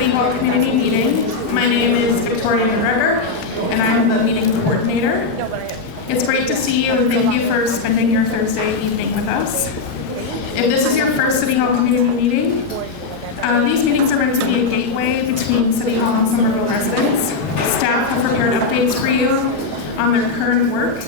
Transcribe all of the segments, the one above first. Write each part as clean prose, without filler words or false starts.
City Hall Community Meeting. My name is Victoria McGregor, and I'm the meeting coordinator. It's great to see you, and thank you for spending your Thursday evening with us. If this is your first City Hall Community Meeting, these meetings are meant to be a gateway between City Hall and Somerville residents. Staff have prepared updates for you on their current work,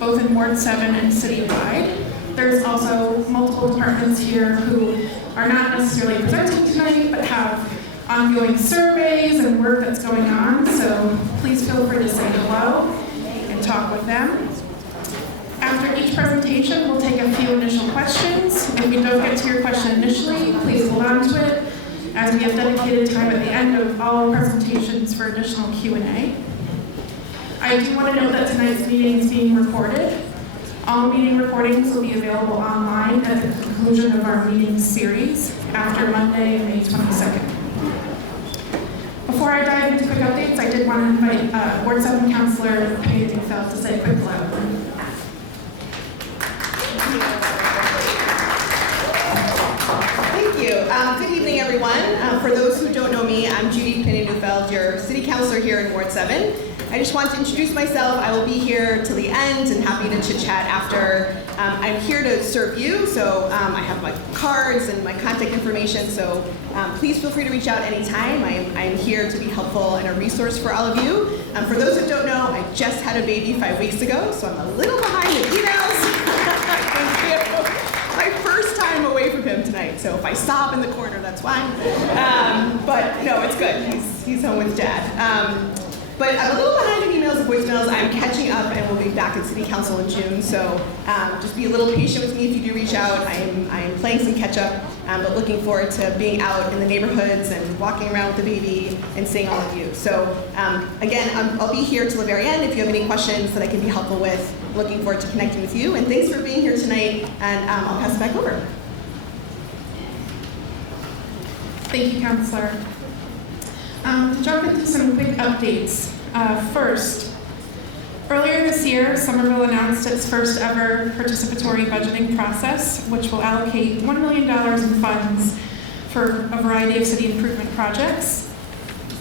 both in Ward 7 and citywide. There's also multiple departments here who are not necessarily presenting tonight, but have ongoing surveys and work that's going on, so please feel free to say hello and talk with them. After each presentation, we'll take a few initial questions. If we don't get to your question initially, please hold on to it, as we have dedicated time at the end of all presentations for additional Q&A. I do want to note that tonight's meeting is being recorded. All meeting recordings will be available online at the conclusion of our meeting series after Monday, May 22nd. Before I dive into quick updates, I did want to invite Ward 7 Councilor Peggy Dingfeld to say a quick hello. Thank you. Good evening, everyone. For those who don't know me, I'm Judy Penney-Neufeld, your City Councilor here in Ward 7. I just want to introduce myself. I will be here till the end and happy to chit-chat after. I'm here to serve you, so I have my cards and my contact information, so please feel free to reach out anytime. I'm here to be helpful and a resource for all of you. For those that don't know, I just had a baby 5 weeks ago, so I'm a little behind the emails. Thank you. My first time away from him tonight, so if I stop in the corner, that's fine. But no, it's good. He's home with Dad. But I'm a little behind in emails and voicemails. I'm catching up, and we'll be back at City Council in June. So just be a little patient with me if you do reach out. I'm playing some catch up, but looking forward to being out in the neighborhoods and walking around with the baby and seeing all of you. So again, I'll be here till the very end if you have any questions that I can be helpful with. Looking forward to connecting with you, and thanks for being here tonight. And I'll pass it back over. Thank you, Councilor. To jump into some quick updates. First, earlier this year, Somerville announced its first ever participatory budgeting process, which will allocate $1 million in funds for a variety of city improvement projects.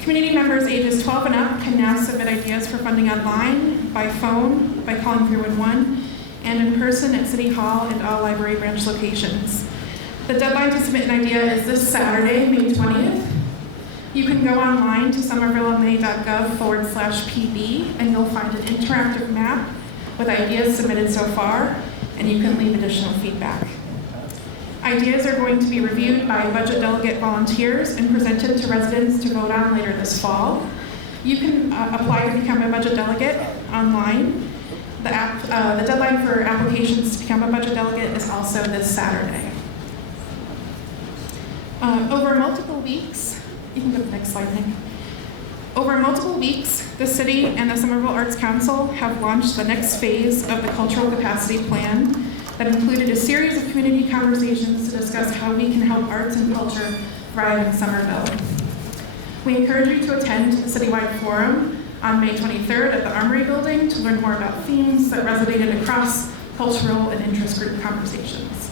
Community members ages 12 and up can now submit ideas for funding online, by phone, by calling 311, and in person at City Hall and all library branch locations. The deadline to submit an idea is this Saturday, May 20th. You can go online to somervillema.gov/PB, and you'll find an interactive map with ideas submitted so far, and you can leave additional feedback. Ideas are going to be reviewed by budget delegate volunteers and presented to residents to vote on later this fall. You can apply to become a budget delegate online. The deadline for applications to become a budget delegate is also this Saturday. Over multiple weeks, you can go to the next slide, Nick. Over multiple weeks, the city and the Somerville Arts Council have launched the next phase of the Cultural Capacity Plan that included a series of community conversations to discuss how we can help arts and culture thrive in Somerville. We encourage you to attend the citywide forum on May 23rd at the Armory Building to learn more about themes that resonated across cultural and interest group conversations.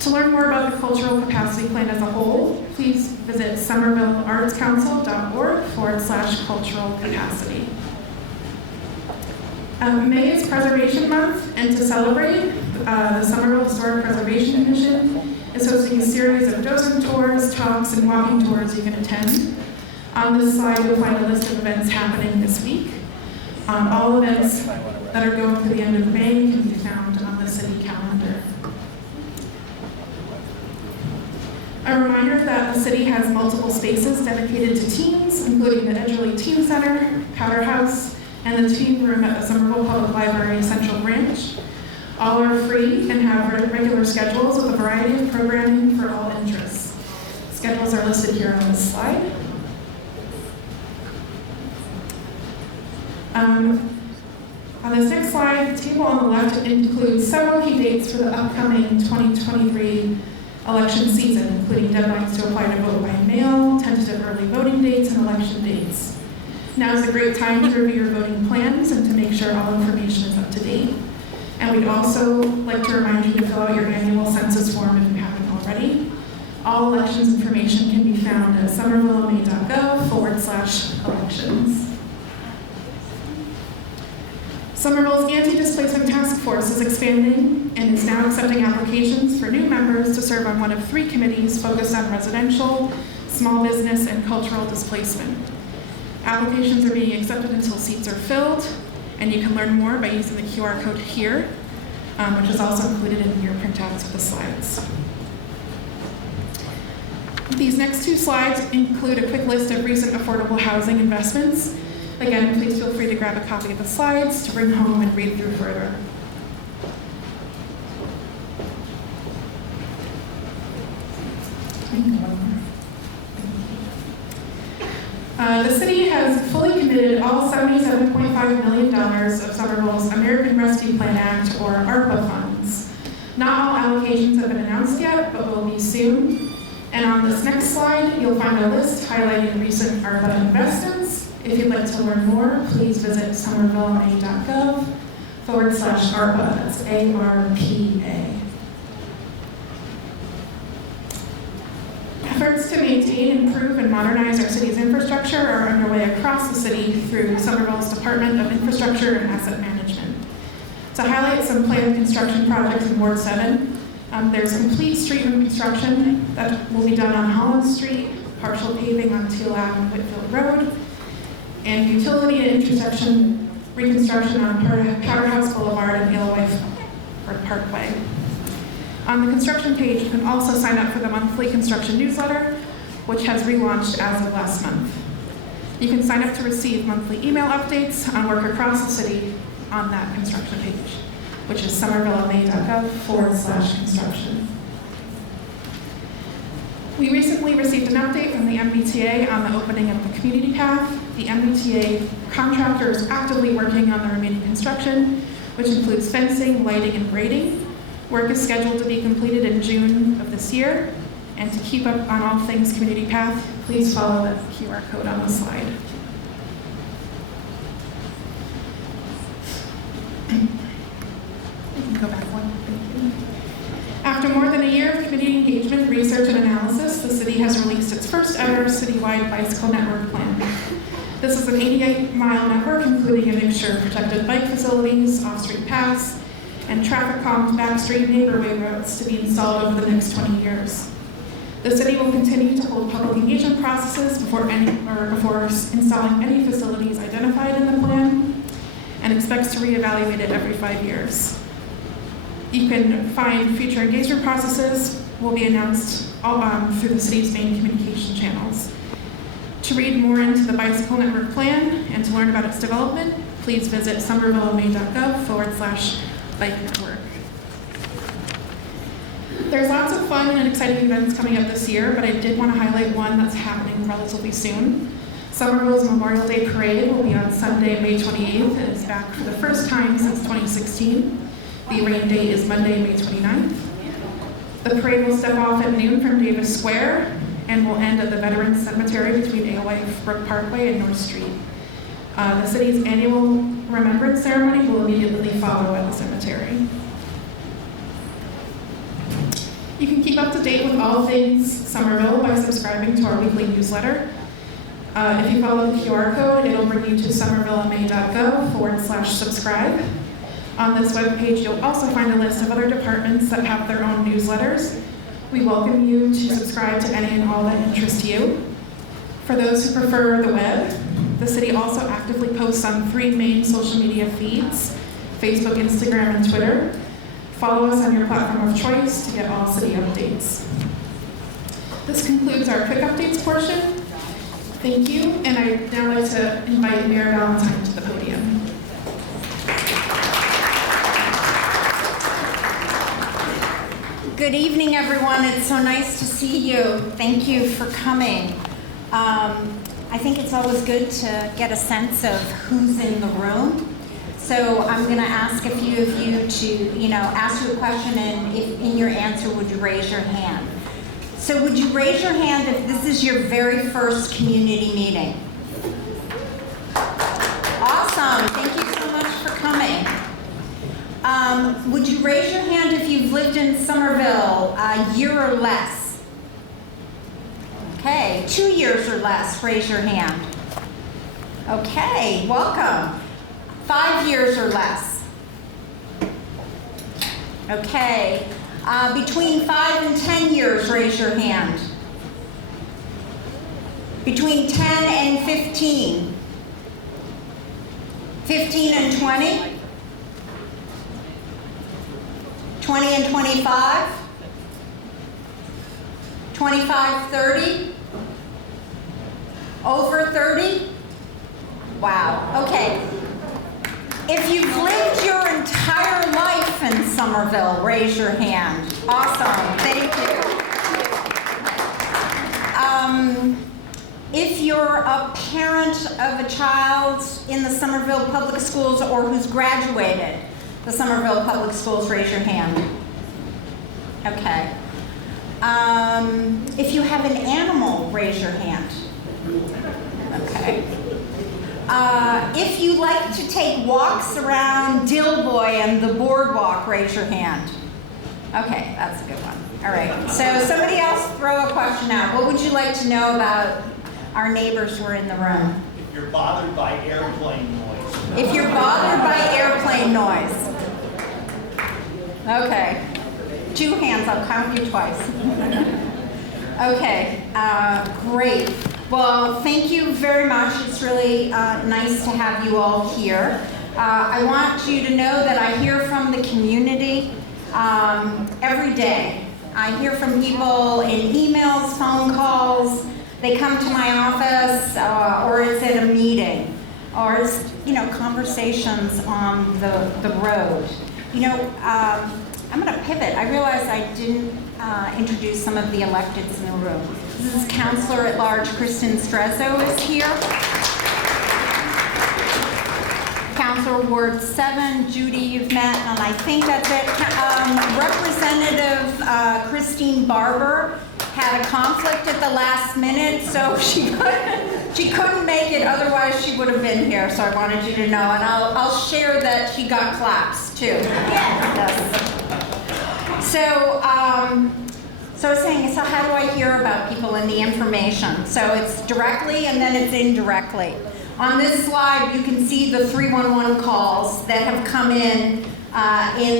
To learn more about the Cultural Capacity Plan as a whole, please visit somervilleartscouncil.org/cultural capacity. May is Preservation Month, and to celebrate, the Somerville Historic Preservation Commission is hosting a series of dozens tours, talks, and walking tours you can attend. On this slide, you'll find a list of events happening this week. All events that are going to the end of May can be found on the city calendar. A reminder that the city has multiple spaces dedicated to teens, including the Edgerly Teen Center, Powder House, and the teen room at the Somerville Public Library Central Branch. All are free and have regular schedules with a variety of programming for all interests. Schedules are listed here on this slide. On this next slide, the table on the left includes several key dates for the upcoming 2023 election season, including deadlines to apply to vote by mail, tentative early voting dates, and election dates. Now is a great time to review your voting plans and to make sure all information is up to date. And we'd also like to remind you to fill out your annual census form if you haven't already. All elections information can be found at somervillema.gov/elections. Somerville's Anti-Displacement Task Force is expanding and is now accepting applications for new members to serve on one of 3 committees focused on residential, small business, and cultural displacement. Applications are being accepted until seats are filled, and you can learn more by using the QR code here, which is also included in your printouts of the slides. These next 2 slides include a quick list of recent affordable housing investments. Again, please feel free to grab a copy of the slides to bring home and read through further. The city has fully committed all $77.5 million of Somerville's American Rescue Plan Act, or ARPA funds. Not all allocations have been announced yet, but will be soon. And on this next slide, you'll find a list highlighting recent ARPA investments. If you'd like to learn more, please visit somervillema.gov/ARPA. That's ARPA. Efforts to maintain, improve, and modernize our city's infrastructure are underway across the city through Somerville's Department of Infrastructure and Asset Management. To highlight some planned construction projects in Ward 7, there's complete street reconstruction that will be done on Holland Street, partial paving on Teal Ave and Whitfield Road, and utility and intersection reconstruction on Powerhouse Boulevard and Alewife Parkway. On the construction page, you can also sign up for the monthly construction newsletter, which has relaunched as of last month. You can sign up to receive monthly email updates on work across the city on that construction page, which is somervillema.gov/construction. We recently received an update from the MBTA on the opening of the community path. The MBTA contractor is actively working on the remaining construction, which includes fencing, lighting, and grading. Work is scheduled to be completed in June of this year. And to keep up on all things community path, please follow the QR code on the slide. You can go back one. Thank you. After more than a year of community engagement, research, and analysis, the city has released its first ever citywide bicycle network plan. This is an 88-mile network, including a mixture of protected bike facilities, off-street paths, and traffic-calmed backstreet neighborway roads to be installed over the next 20 years. The city will continue to hold public engagement processes before installing any facilities identified in the plan, and expects to reevaluate it every 5 years. You can find future engagement processes will be announced through the city's main communication channels. To read more into the bicycle network plan and to learn about its development, please visit somervillema.gov/bike network. There's lots of fun and exciting events coming up this year, but I did want to highlight one that's happening relatively soon. Somerville's Memorial Day Parade will be on Sunday, May 28th, and it's back for the first time since 2016. The rain date is Monday, May 29th. The parade will step off at noon from Davis Square and will end at the Veterans Cemetery between Alewife Brook Parkway and North Street. The city's annual remembrance ceremony will immediately follow at the cemetery. You can keep up to date with all things Somerville by subscribing to our weekly newsletter. If you follow the QR code, it'll bring you to somervillema.gov/subscribe. On this webpage, you'll also find a list of other departments that have their own newsletters. We welcome you to subscribe to any and all that interest you. For those who prefer the web, the city also actively posts on 3 main social media feeds, Facebook, Instagram, and Twitter. Follow us on your platform of choice to get all city updates. This concludes our quick updates portion. Thank you, and I'd now like to invite Mayor Valentine to the podium. Good evening, everyone. It's so nice to see you. Thank you for coming. I think it's always good to get a sense of who's in the room. So I'm going to ask a few of you to, ask you a question, and if in your answer, would you raise your hand? So would you raise your hand if this is your very first community meeting? Awesome. Thank you so much for coming. Would you raise your hand if you've lived in Somerville a year or less? Okay, 2 years or less, raise your hand. Okay, welcome. 5 years or less. Okay, between 5 and 10 years, raise your hand. Between 10 and 15. 15 and 20. 20 and 25. 25, 30. Over 30. Wow, okay. If you've lived your entire life in Somerville, raise your hand. Awesome, thank you. If you're a parent of a child in the Somerville Public Schools or who's graduated the Somerville Public Schools, raise your hand. Okay. If you have an animal, raise your hand. Okay. If you like to take walks around Dillboy and the boardwalk, raise your hand. Okay, that's a good one. All right, so somebody else throw a question out. What would you like to know about our neighbors who are in the room? If you're bothered by airplane noise. If you're bothered by airplane noise. Okay, 2 hands, I'll count you twice. Okay, great. Well, thank you very much. It's really nice to have you all here. I want you to know that I hear from the community every day. I hear from people in emails, phone calls. They come to my office, or it's at a meeting, or it's, conversations on the road. I'm going to pivot. I realized I didn't introduce some of the electeds in the room. This is Councilor at Large Kristen Strezzo is here. Councilor Ward 7, Judy, you've met, and I think that's it. Representative Christine Barber had a conflict at the last minute, so she couldn't make it. Otherwise, she would have been here. So I wanted you to know, and I'll share that she got claps too. Yes. So I was saying, so how do I hear about people and the information? So it's directly and then it's indirectly. On this slide, you can see the 311 calls that have come in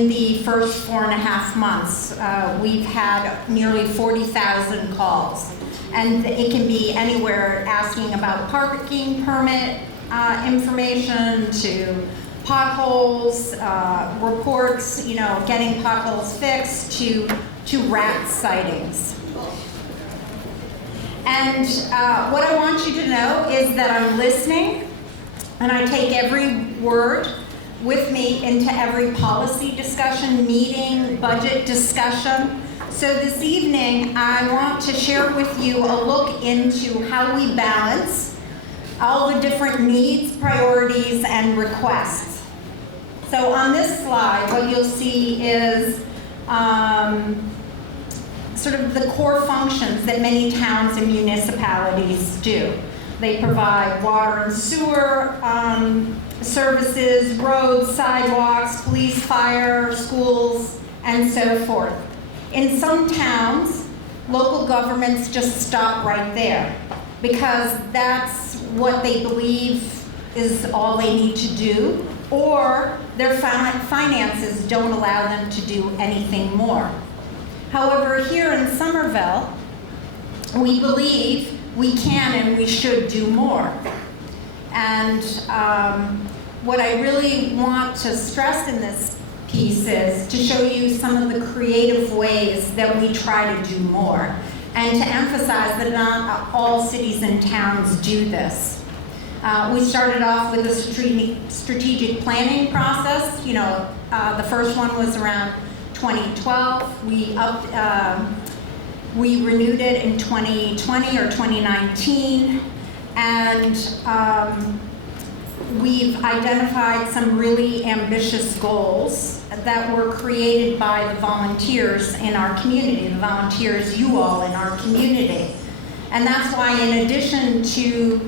the first 4.5 months. We've had nearly 40,000 calls. And it can be anywhere asking about parking permit information to potholes, reports, getting potholes fixed, to rat sightings. And what I want you to know is that I'm listening, and I take every word with me into every policy discussion, meeting, budget discussion. So this evening, I want to share with you a look into how we balance all the different needs, priorities, and requests. So on this slide, what you'll see is sort of the core functions that many towns and municipalities do. They provide water and sewer services, roads, sidewalks, police, fire, schools, and so forth. In some towns, local governments just stop right there because that's what they believe is all they need to do, or their finances don't allow them to do anything more. However, here in Somerville, we believe we can and we should do more. And what I really want to stress in this piece is to show you some of the creative ways that we try to do more, and to emphasize that not all cities and towns do this. We started off with a strategic planning process. The first one was around 2012. We renewed it in 2020 or 2019, and we've identified some really ambitious goals that were created by the volunteers in our community, the volunteers, you all in our community. And that's why, in addition to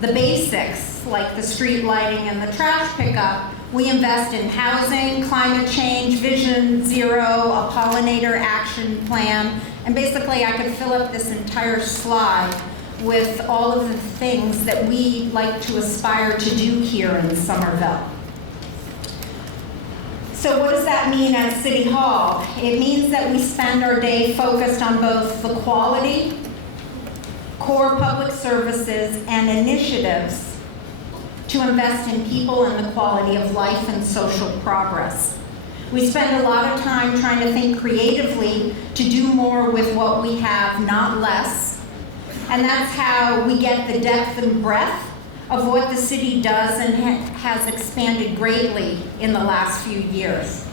the basics, like the street lighting and the trash pickup, We invest in housing, climate change, Vision Zero, a pollinator action plan, and basically I could fill up this entire slide with all of the things that we like to aspire to do here in Somerville. So what does that mean at City Hall? It means that we spend our day focused on both the quality, core public services, and initiatives to invest in people and the quality of life and social progress. We spend a lot of time trying to think creatively to do more with what we have, not less. And that's how we get the depth and breadth of what the city does and has expanded greatly in the last few years.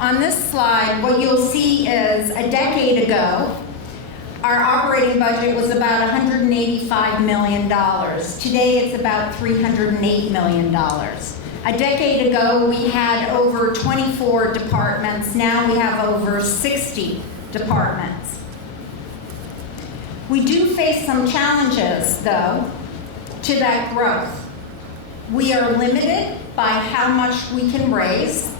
On this slide, what you'll see is a decade ago, our operating budget was about $185 million. Today it's about $308 million. A decade ago, we had over 24 departments. Now we have over 60 departments. We do face some challenges, though, to that growth. We are limited by how much we can raise.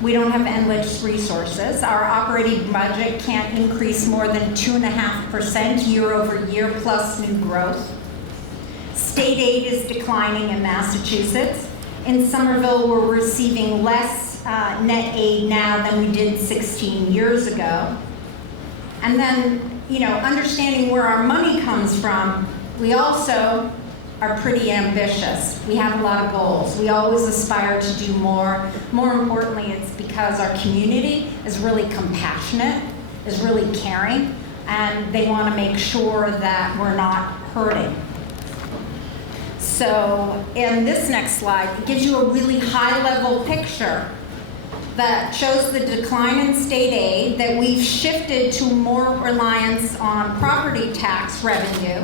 We don't have endless resources. Our operating budget can't increase more than 2.5% year over year plus new growth. State aid is declining in Massachusetts. In Somerville, we're receiving less net aid now than we did 16 years ago. And then, understanding where our money comes from, we also are pretty ambitious. We have a lot of goals. We always aspire to do more. More importantly, it's because our community is really compassionate, is really caring, and they want to make sure that we're not hurting. So in this next slide, it gives you a really high-level picture that shows the decline in state aid, that we've shifted to more reliance on property tax revenue.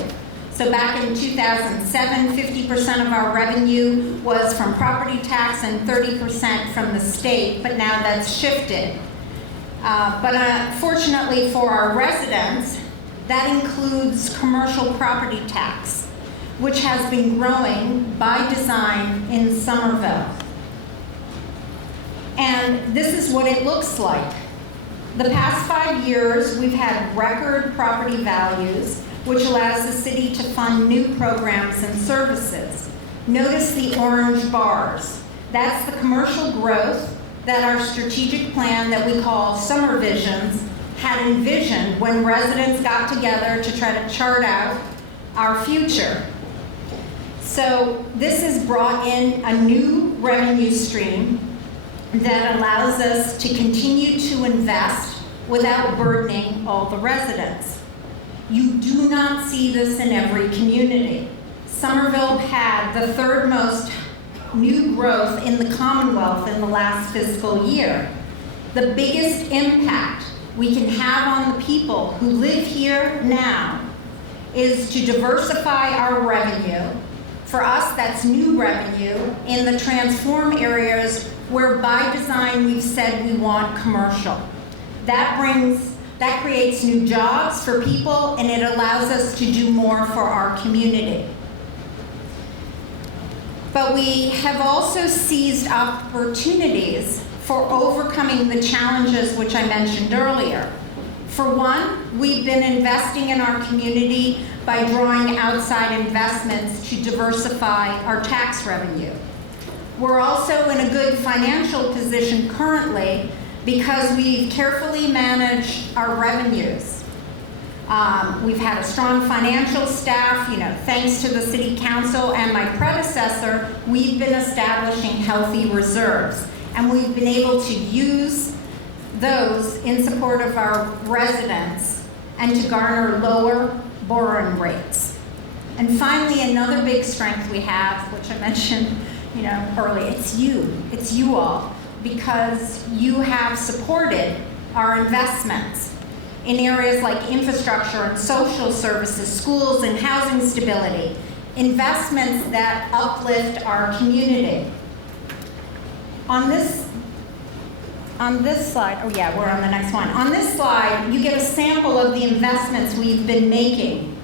So back in 2007, 50% of our revenue was from property tax and 30% from the state, but now that's shifted. But fortunately for our residents, that includes commercial property tax, which has been growing by design in Somerville. And this is what it looks like. The past 5 years, we've had record property values, which allows the city to fund new programs and services. Notice the orange bars. That's the commercial growth that our strategic plan that we call Summer Visions had envisioned when residents got together to try to chart out our future. So this has brought in a new revenue stream that allows us to continue to invest without burdening all the residents. You do not see this in every community. Somerville had the third most new growth in the Commonwealth in the last fiscal year. The biggest impact we can have on the people who live here now is to diversify our revenue. For us, that's new revenue in the transform areas where by design we've said we want commercial. That creates new jobs for people, and it allows us to do more for our community. But we have also seized opportunities for overcoming the challenges which I mentioned earlier. For one, we've been investing in our community by drawing outside investments to diversify our tax revenue. We're also in a good financial position currently because we've carefully managed our revenues. We've had a strong financial staff, thanks to the city council and my predecessor, we've been establishing healthy reserves. And we've been able to use those in support of our residents and to garner lower borrowing rates. And finally, another big strength we have, which I mentioned earlier, it's you all, because you have supported our investments in areas like infrastructure and social services, schools and housing stability, investments that uplift our community. On this slide, we're on the next one. On this slide, you get a sample of the investments we've been making.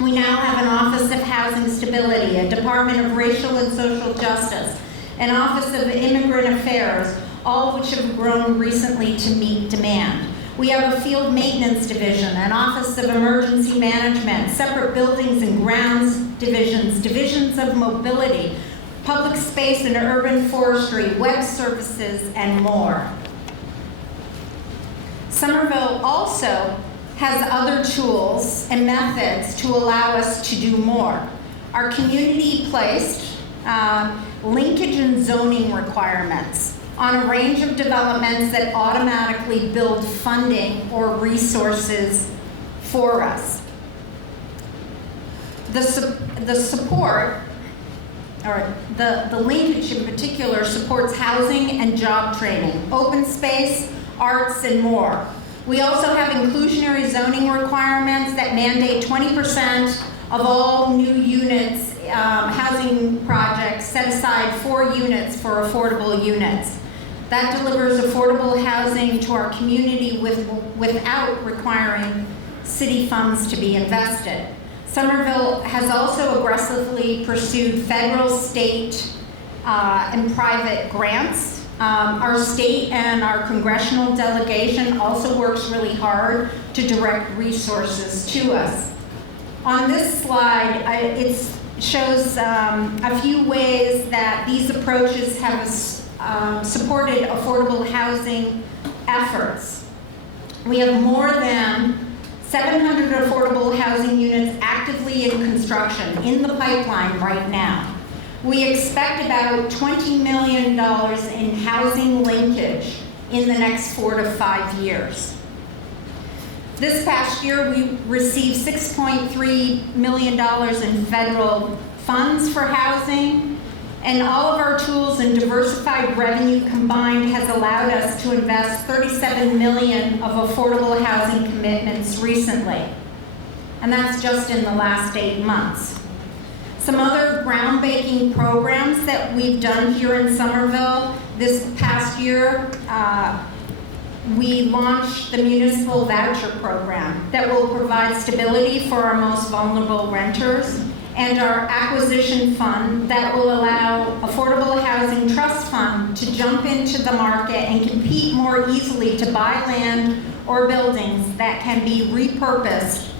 We now have an Office of Housing Stability, a Department of Racial and Social Justice, an Office of Immigrant Affairs, all of which have grown recently to meet demand. We have a field maintenance division, an Office of Emergency Management, separate buildings and grounds divisions, divisions of mobility, public space and urban forestry, web services, and more. Somerville also has other tools and methods to allow us to do more. Our community placed linkage and zoning requirements on a range of developments that automatically build funding or resources for us. The support, or the linkage in particular, supports housing and job training, open space, arts, and more. We also have inclusionary zoning requirements that mandate 20% of all new units, housing projects, set aside 4 units for affordable units. That delivers affordable housing to our community without requiring city funds to be invested. Somerville has also aggressively pursued federal, state, and private grants. Our state and our congressional delegation also works really hard to direct resources to us. On this slide, it shows a few ways that these approaches have supported affordable housing efforts. We have more than 700 affordable housing units actively in construction, in the pipeline right now. We expect about $20 million in housing linkage in the next 4 to 5 years. This past year, we received $6.3 million in federal funds for housing, and all of our tools and diversified revenue combined has allowed us to invest $37 million of affordable housing commitments recently. And that's just in the last 8 months. Some other groundbreaking programs that we've done here in Somerville this past year, we launched the Municipal Voucher Program that will provide stability for our most vulnerable renters, and our acquisition fund that will allow Affordable Housing Trust Fund to jump into the market and compete more easily to buy land or buildings that can be repurposed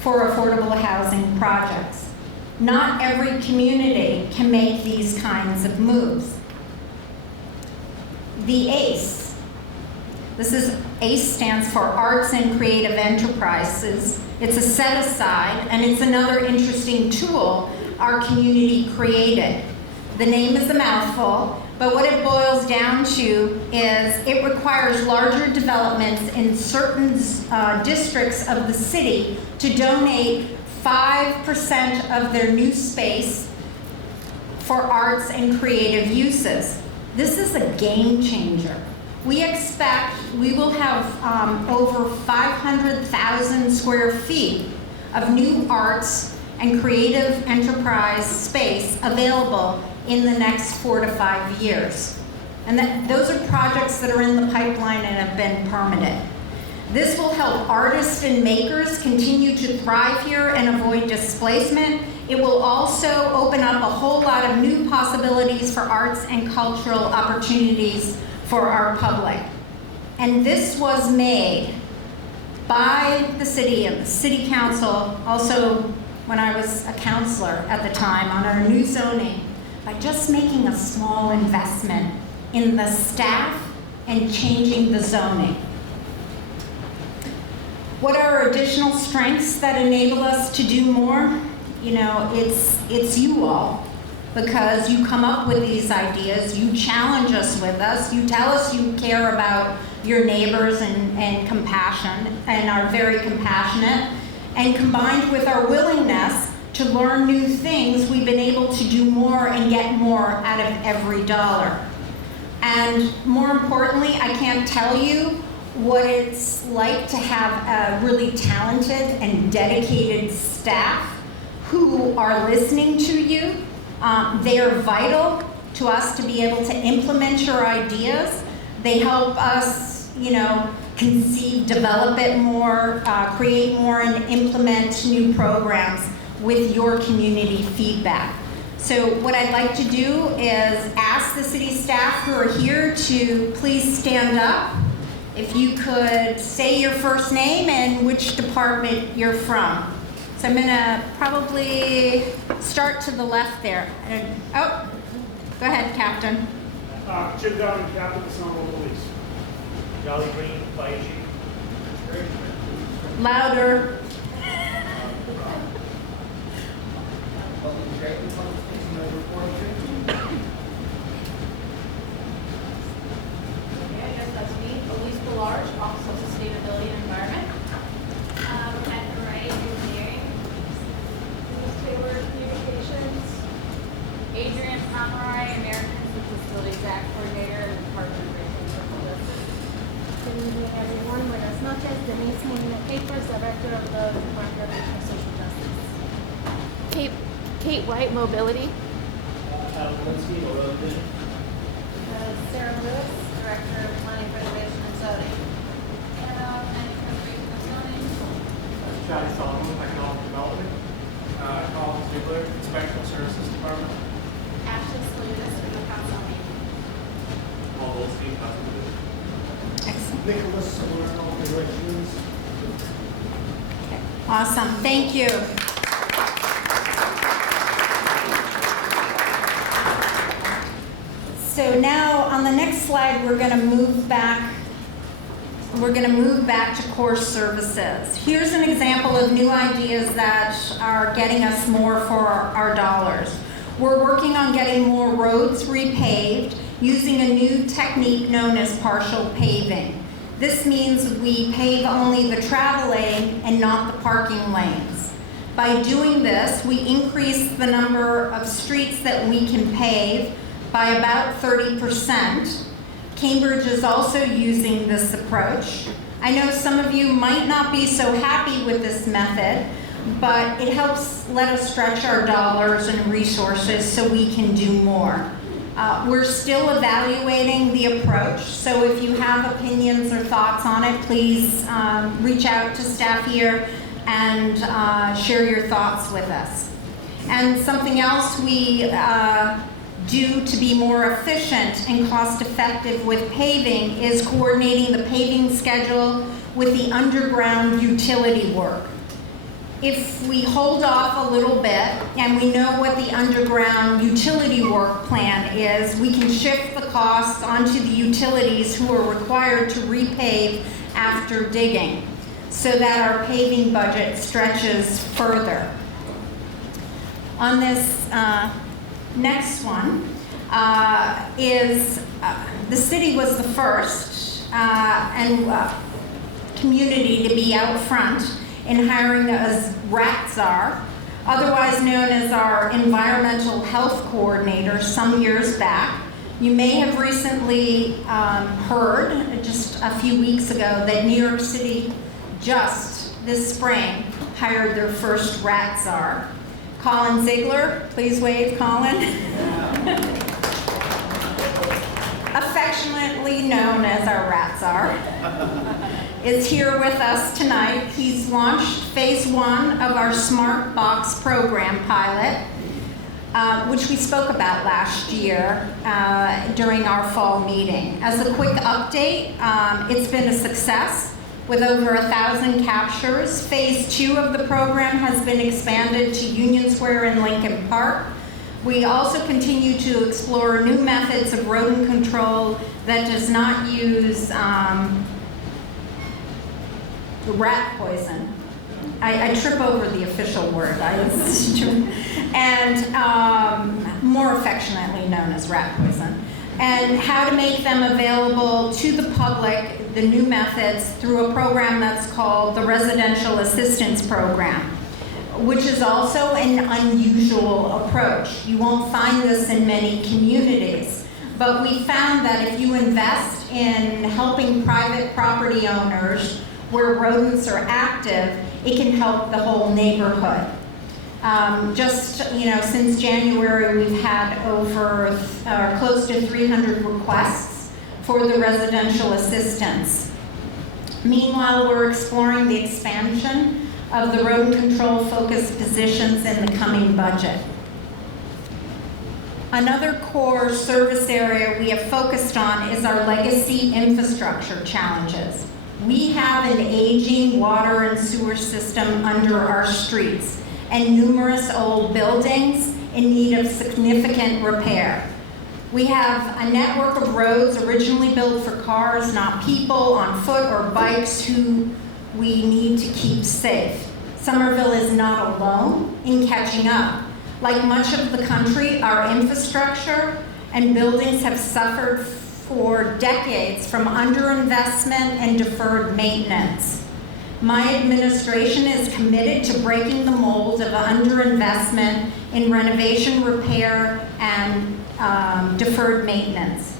for affordable housing projects. Not every community can make these kinds of moves. The ACE. ACE stands for Arts and Creative Enterprises. It's a set-aside, and it's another interesting tool our community created. The name is a mouthful, but what it boils down to is it requires larger developments in certain districts of the city to donate 5% of their new space for arts and creative uses. This is a game changer. We expect we will have over 500,000 square feet of new arts and creative enterprise space available in the next 4 to 5 years. And those are projects that are in the pipeline and have been permitted. This will help artists and makers continue to thrive here and avoid displacement. It will also open up a whole lot of new possibilities for arts and cultural opportunities for our public. And this was made by the city and the city council, also when I was a counselor at the time, on our new zoning, by just making a small investment in the staff and changing the zoning. What are additional strengths that enable us to do more? You know, it's you all. Because you come up with these ideas, you challenge us with us, you tell us you care about your neighbors and compassion, and are very compassionate, and combined with our willingness to learn new things, we've been able to do more and get more out of every dollar. And more importantly, I can't tell you what it's like to have a really talented and dedicated staff who are listening to you. They are vital to us to be able to implement your ideas. They help us, conceive, develop it more, create more, and implement new programs with your community feedback. So what I'd like to do is ask the city staff who are here to please stand up. If you could say your first name and which department you're from. So I'm gonna probably start to the left there. Oh, go ahead, Captain. Jim Downing, Captain of the Somerville Police. Jolly Green, Fire Chief. Louder. Yeah, I guess that's me, Elise Belarge, Office of Sustainability and Environment. Rebecca Wright, Engineering. Louise Taylor, Communications. Adrian Pomeroy, Americans with Disabilities Act Coordinator and Department of Racial and Social Justice. Good evening, everyone. Buenas noches. Denise Molina Capers, Director of the Department of Racial and Social Justice. Kate White, Mobility. Adam Linsky, Oil Division. Sarah Lewis, Director of Planning, Preservation, and Zoning. Planning, Preservation, and Zoning. Shadi Solomon, Economic Development. Colin Ziegler, Inspection Services Department. Ashley Salutis, Regional Council on Aging. Paul Goldstein, Housing Division. Excellent. Nicholas Salerno, Relations. Awesome, thank you. So now on the next slide, we're going to move back to core services. Here's an example of new ideas that are getting us more for our dollars. We're working on getting more roads repaved using a new technique known as partial paving. This means we pave only the travel lane and not the parking lanes. By doing this, we increase the number of streets that we can pave by about 30%. Cambridge is also using this approach. I know some of you might not be so happy with this method, but it helps let us stretch our dollars and resources so we can do more. We're still evaluating the approach, so if you have opinions or thoughts on it, please reach out to staff here and share your thoughts with us. And something else we do to be more efficient and cost-effective with paving is coordinating the paving schedule with the underground utility work. If we hold off a little bit and we know what the underground utility work plan is, we can shift the costs onto the utilities who are required to repave after digging so that our paving budget stretches further. On this next one the city was the first community to be out front in hiring a rat czar, otherwise known as our environmental health coordinator, some years back. You may have recently heard, just a few weeks ago, that New York City just this spring hired their first rat czar. Colin Ziegler, please wave, Colin. Affectionately known as our rat czar, is here with us tonight. He's launched phase 1 of our Smart Box program pilot, which we spoke about last year during our fall meeting. As a quick update, it's been a success with over 1,000 captures. Phase 2 of the program has been expanded to Union Square and Lincoln Park. We also continue to explore new methods of rodent control that does not use rat poison. I trip over the official word, and more affectionately known as rat poison, and how to make them available to the public, the new methods, through a program that's called the Residential Assistance Program, which is also an unusual approach. You won't find this in many communities, but we found that if you invest in helping private property owners where rodents are active, it can help the whole neighborhood. Since January, we've had over close to 300 requests for the residential assistance. Meanwhile, we're exploring the expansion of the rodent control focused positions in the coming budget. Another core service area we have focused on is our legacy infrastructure challenges. We have an aging water and sewer system under our streets and numerous old buildings in need of significant repair. We have a network of roads originally built for cars, not people, on foot or bikes who we need to keep safe. Somerville is not alone in catching up. Like much of the country, our infrastructure and buildings have suffered for decades from underinvestment and deferred maintenance. My administration is committed to breaking the mold of underinvestment in renovation, repair, and deferred maintenance.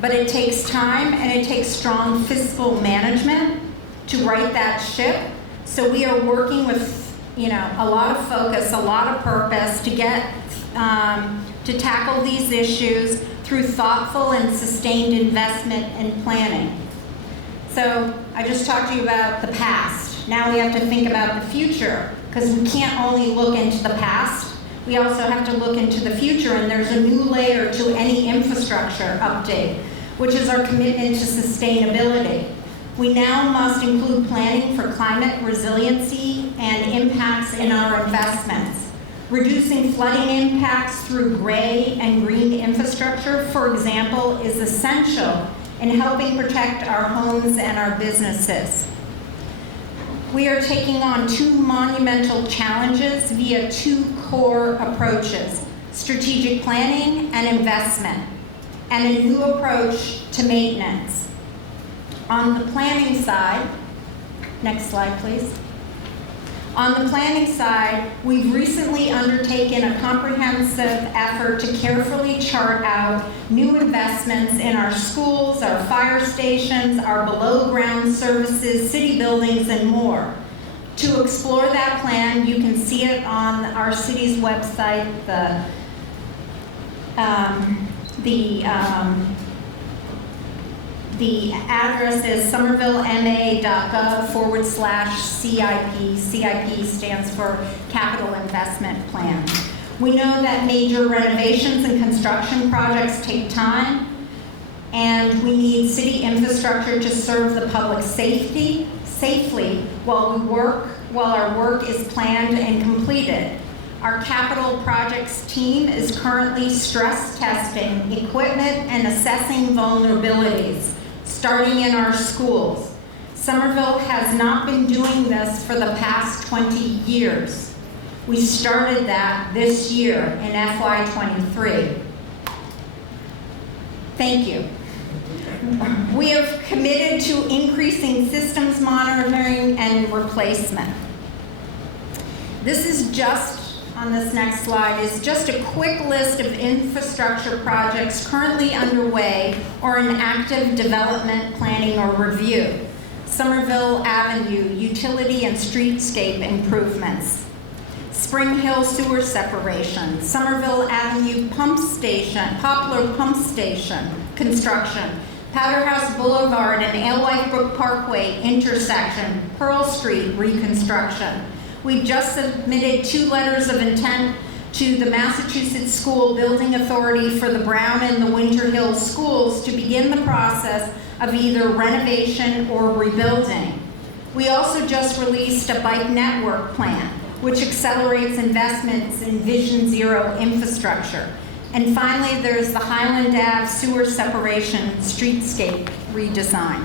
But it takes time and it takes strong fiscal management to right that ship. So we are working with a lot of focus, a lot of purpose to get to tackle these issues through thoughtful and sustained investment and planning. So I just talked to you about the past. Now we have to think about the future, because we can't only look into the past, we also have to look into the future, and there's a new layer to any infrastructure update, which is our commitment to sustainability. We now must include planning for climate resiliency and impacts in our investments. Reducing flooding impacts through gray and green infrastructure, for example, is essential in helping protect our homes and our businesses. We are taking on two monumental challenges via two core approaches: strategic planning and investment, and a new approach to maintenance. On the planning side, next slide please. On the planning side, we've recently undertaken a comprehensive effort to carefully chart out new investments in our schools, our fire stations, our below-ground services, city buildings, and more. To explore that plan, you can see it on our city's website. The address is somervillema.gov/CIP. CIP stands for Capital Investment Plan. We know that major renovations and construction projects take time, and we need city infrastructure to serve the public safely while our work is planned and completed. Our capital projects team is currently stress testing equipment and assessing vulnerabilities, starting in our schools. Somerville has not been doing this for the past 20 years. We started that this year in FY23. Thank you. We have committed to increasing systems monitoring and replacement. This is just, on this next slide, is just a quick list of infrastructure projects currently underway or in active development, planning, or review. Somerville Avenue utility and streetscape improvements. Spring Hill sewer separation. Somerville Avenue pump station, Poplar pump station construction. Powderhouse Boulevard and Alewife Brook Parkway intersection, Pearl Street reconstruction. We just submitted 2 letters of intent to the Massachusetts School Building Authority for the Brown and the Winter Hill schools to begin the process of either renovation or rebuilding. We also just released a bike network plan, which accelerates investments in Vision Zero infrastructure. And finally, there's the Highland Ave sewer separation streetscape redesign.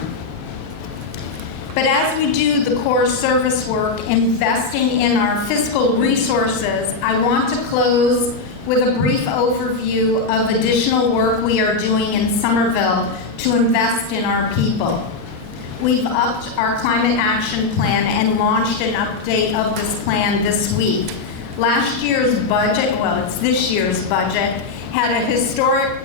But as we do the core service work, investing in our fiscal resources, I want to close with a brief overview of additional work we are doing in Somerville to invest in our people. We've upped our climate action plan and launched an update of this plan this week. Last year's budget, well, it's this year's budget, had a historic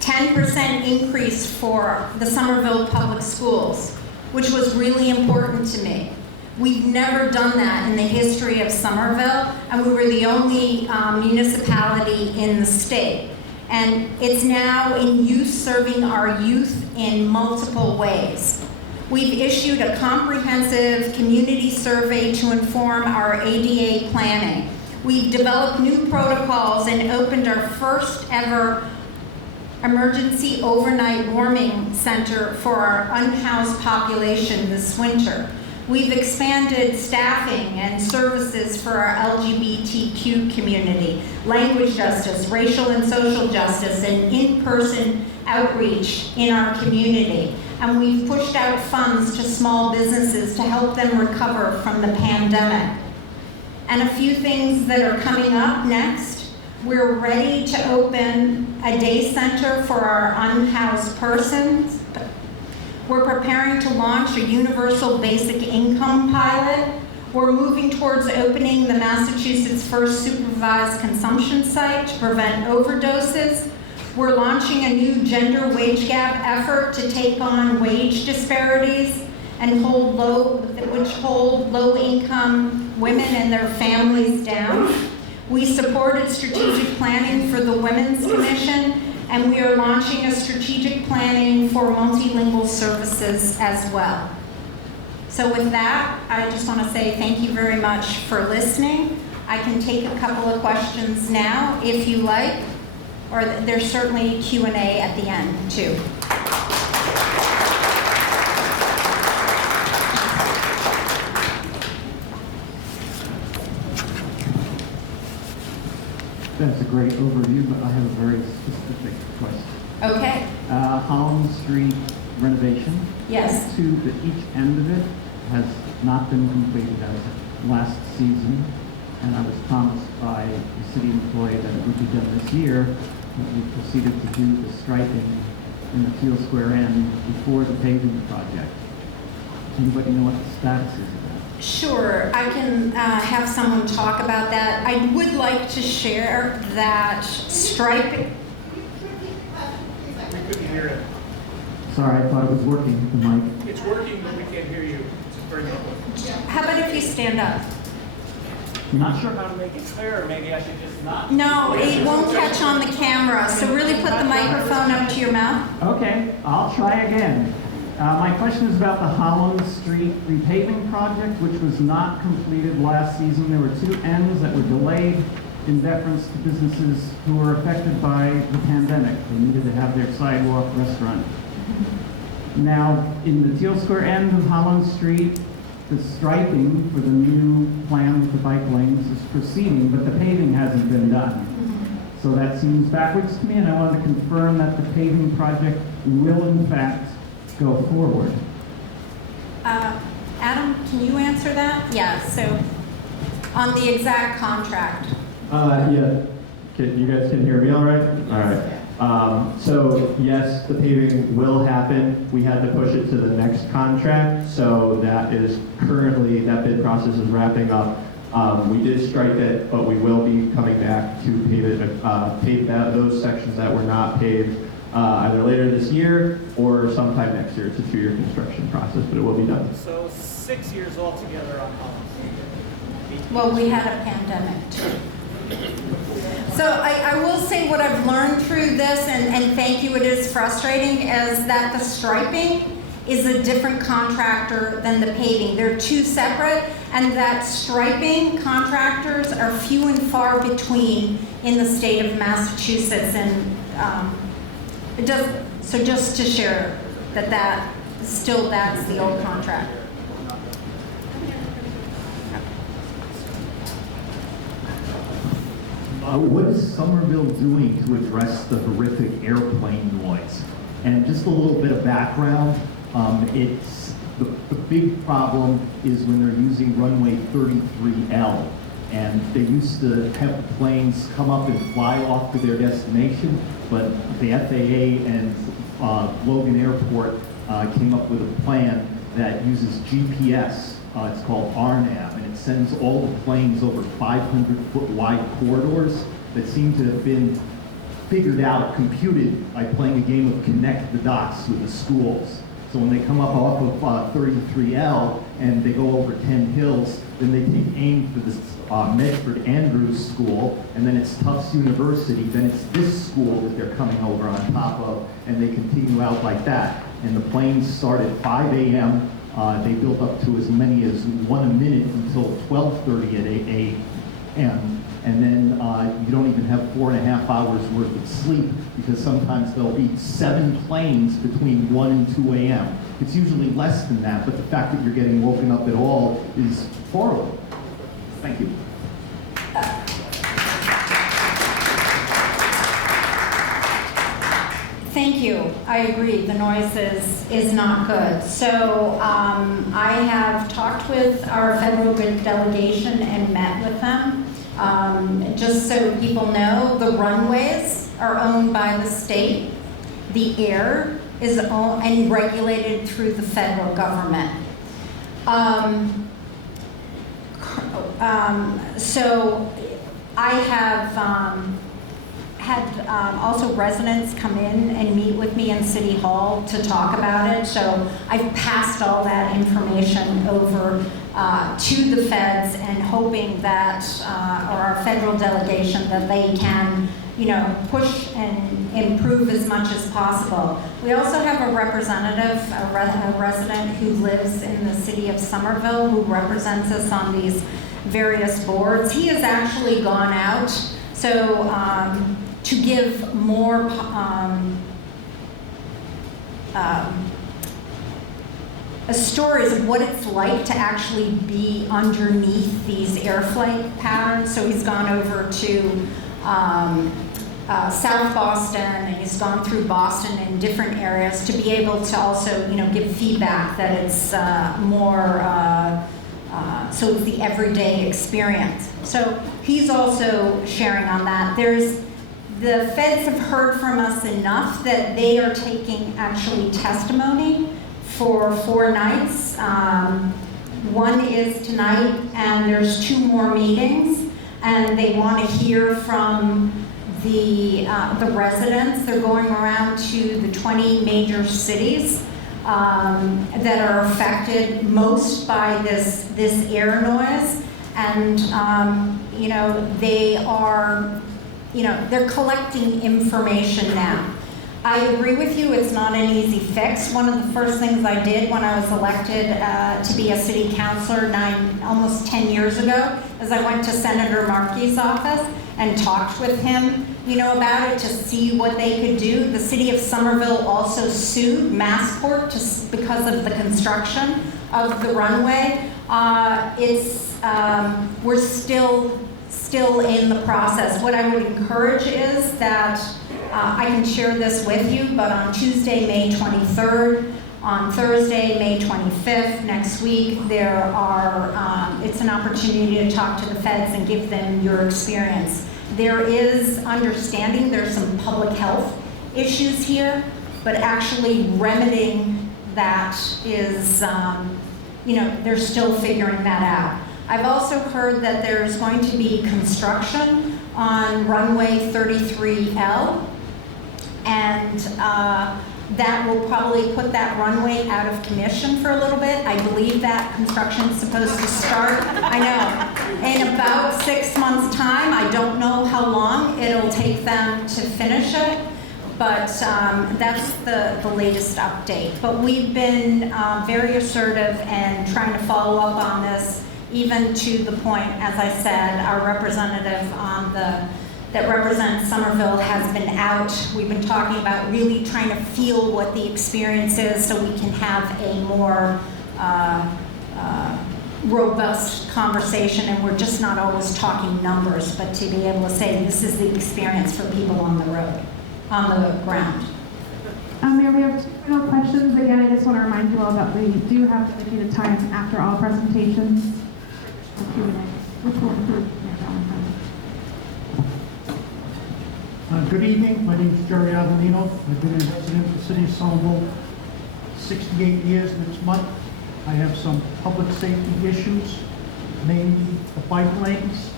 10% increase for the Somerville Public Schools, which was really important to me. We've never done that in the history of Somerville, and we were the only municipality in the state. And it's now in use, serving our youth in multiple ways. We've issued a comprehensive community survey to inform our ADA planning. We've developed new protocols and opened our first ever emergency overnight warming center for our unhoused population this winter. We've expanded staffing and services for our LGBTQ community, language justice, racial and social justice, and in-person outreach in our community. And we've pushed out funds to small businesses to help them recover from the pandemic. And a few things that are coming up next. We're ready to open a day center for our unhoused persons. We're preparing to launch a universal basic income pilot. We're moving towards opening the Massachusetts' first supervised consumption site to prevent overdoses. We're launching a new gender wage gap effort to take on wage disparities and hold low-income women and their families down. We supported strategic planning for the Women's Commission, and we are launching a strategic planning for multilingual services as well. So with that, I just want to say thank you very much for listening. I can take a couple of questions now if you like, or there's certainly Q&A at the end too. That's a great overview, but I have a very specific question. Okay. Holland Street renovation. Yes. Each end of it has not been completed as of last season, and I was promised by the city employee that it would be done this year. But we proceeded to do the striping in the Teal Square end before the paving project. Anybody know what the status is of that? Sure, I can have someone talk about that. I would like to share that striping. We couldn't hear it. Sorry, I thought it was working, the mic. It's working, but we can't hear you. It's very muffled. How about if you stand up? I'm Not sure how to make it clear, or maybe I should just not. No, it won't catch on the camera, so really put the microphone up to your mouth. Okay, I'll try again. My question is about the Holland Street repaving project, which was not completed last season. There were two ends that were delayed in deference to businesses who were affected by the pandemic. They needed to have their sidewalk restaurant. Now, in the Teal Square end of Holland Street, the striping for the new plan with the bike lanes is proceeding, but the paving hasn't been done. So that seems backwards to me, and I wanted to confirm that the paving project will in fact go forward. Adam, can you answer that? Yeah, so on the exact contract. Yeah. You guys can hear me all right? All right. So yes, the paving will happen. We had to push it to the next contract, so that is currently, that bid process is wrapping up. We did stripe it, but we will be coming back to pave it, pave those sections that were not paved either later this year or sometime next year. It's a 2-year construction process, but it will be done. So 6 years altogether on Holland Street. Well, we had a pandemic too. So I will say what I've learned through this, and thank you, it is frustrating, is that the striping is a different contractor than the paving. They're two separate, and that striping contractors are few and far between in the state of Massachusetts. And it does, so just to share that that's the old contractor. What is Somerville doing to address the horrific airplane noise? And just a little bit of background, it's the big problem is when they're using runway 33L. And they used to have the planes come up and fly off to their destination, but the FAA and Logan Airport came up with a plan that uses GPS. It's called RNAV, and it sends all the planes over 500-foot wide corridors that seem to have been figured out, computed by playing a game of connect the dots with the schools. So when they come up off of 33L and they go over 10 hills, then they take aim for this Medford Andrews School, and then it's Tufts University, then it's this school that they're coming over on top of, and they continue out like that. And the planes start at 5 a.m., they built up to as many as 1 a minute until 12:30 at 8 a.m. and then you don't even have 4.5 hours worth of sleep because sometimes there'll be 7 planes between 1 and 2 a.m. It's usually less than that, but the fact that you're getting woken up at all is horrible. Thank you. Thank you. I agree. The noise is not good. So I have talked with our federal delegation and met with them. Just so people know, the runways are owned by the state. The air is owned and regulated through the federal government. So I have had also residents come in and meet with me in City Hall to talk about it. So I've passed all that information over to the feds and hoping that, or our federal delegation, that they can, push and improve as much as possible. We also have a representative, a resident who lives in the city of Somerville who represents us on these various boards. He has actually gone out to give more stories of what it's like to actually be underneath these airflight patterns. So he's gone over to South Boston, and he's gone through Boston in different areas to be able to also, give feedback that it's more, so it's the everyday experience. So he's also sharing on that. The feds have heard from us enough that they are taking actually testimony for 4 nights. One is tonight, and there's 2 more meetings, and they want to hear from the residents. They're going around to the 20 major cities that are affected most by this air noise, and they are, they're collecting information now. I agree with you, it's not an easy fix. One of the first things I did when I was elected to be a city councilor almost 10 years ago is I went to Senator Markey's office and talked with him, about it to see what they could do. The city of Somerville also sued Massport because of the construction of the runway. We're still in the process. What I would encourage is that I can share this with you, but on Tuesday, May 23rd, on Thursday, May 25th, next week, it's an opportunity to talk to the feds and give them your experience. There is understanding there's some public health issues here, but actually remedying that is, they're still figuring that out. I've also heard that there's going to be construction on runway 33L, and that will probably put that runway out of commission for a little bit. I believe that construction's supposed to start, I know, in about 6 months' time. I don't know how long it'll take them to finish it, but that's the latest update. But we've been very assertive and trying to follow up on this, even to the point, as I said, our representative that represents Somerville has been out. We've been talking about really trying to feel what the experience is so we can have a more robust conversation, and we're just not always talking numbers, but to be able to say this is the experience for people on the road, on the ground. Mayor, we have 2 final questions. Again, I just want to remind you all that we do have dedicated time after all presentations for Q&A, which will include Mayor Valentine. Good evening. My name is Jerry Avelino. I've been a resident of the city of Somerville 68 years next month. I have some public safety issues, mainly the bike lanes.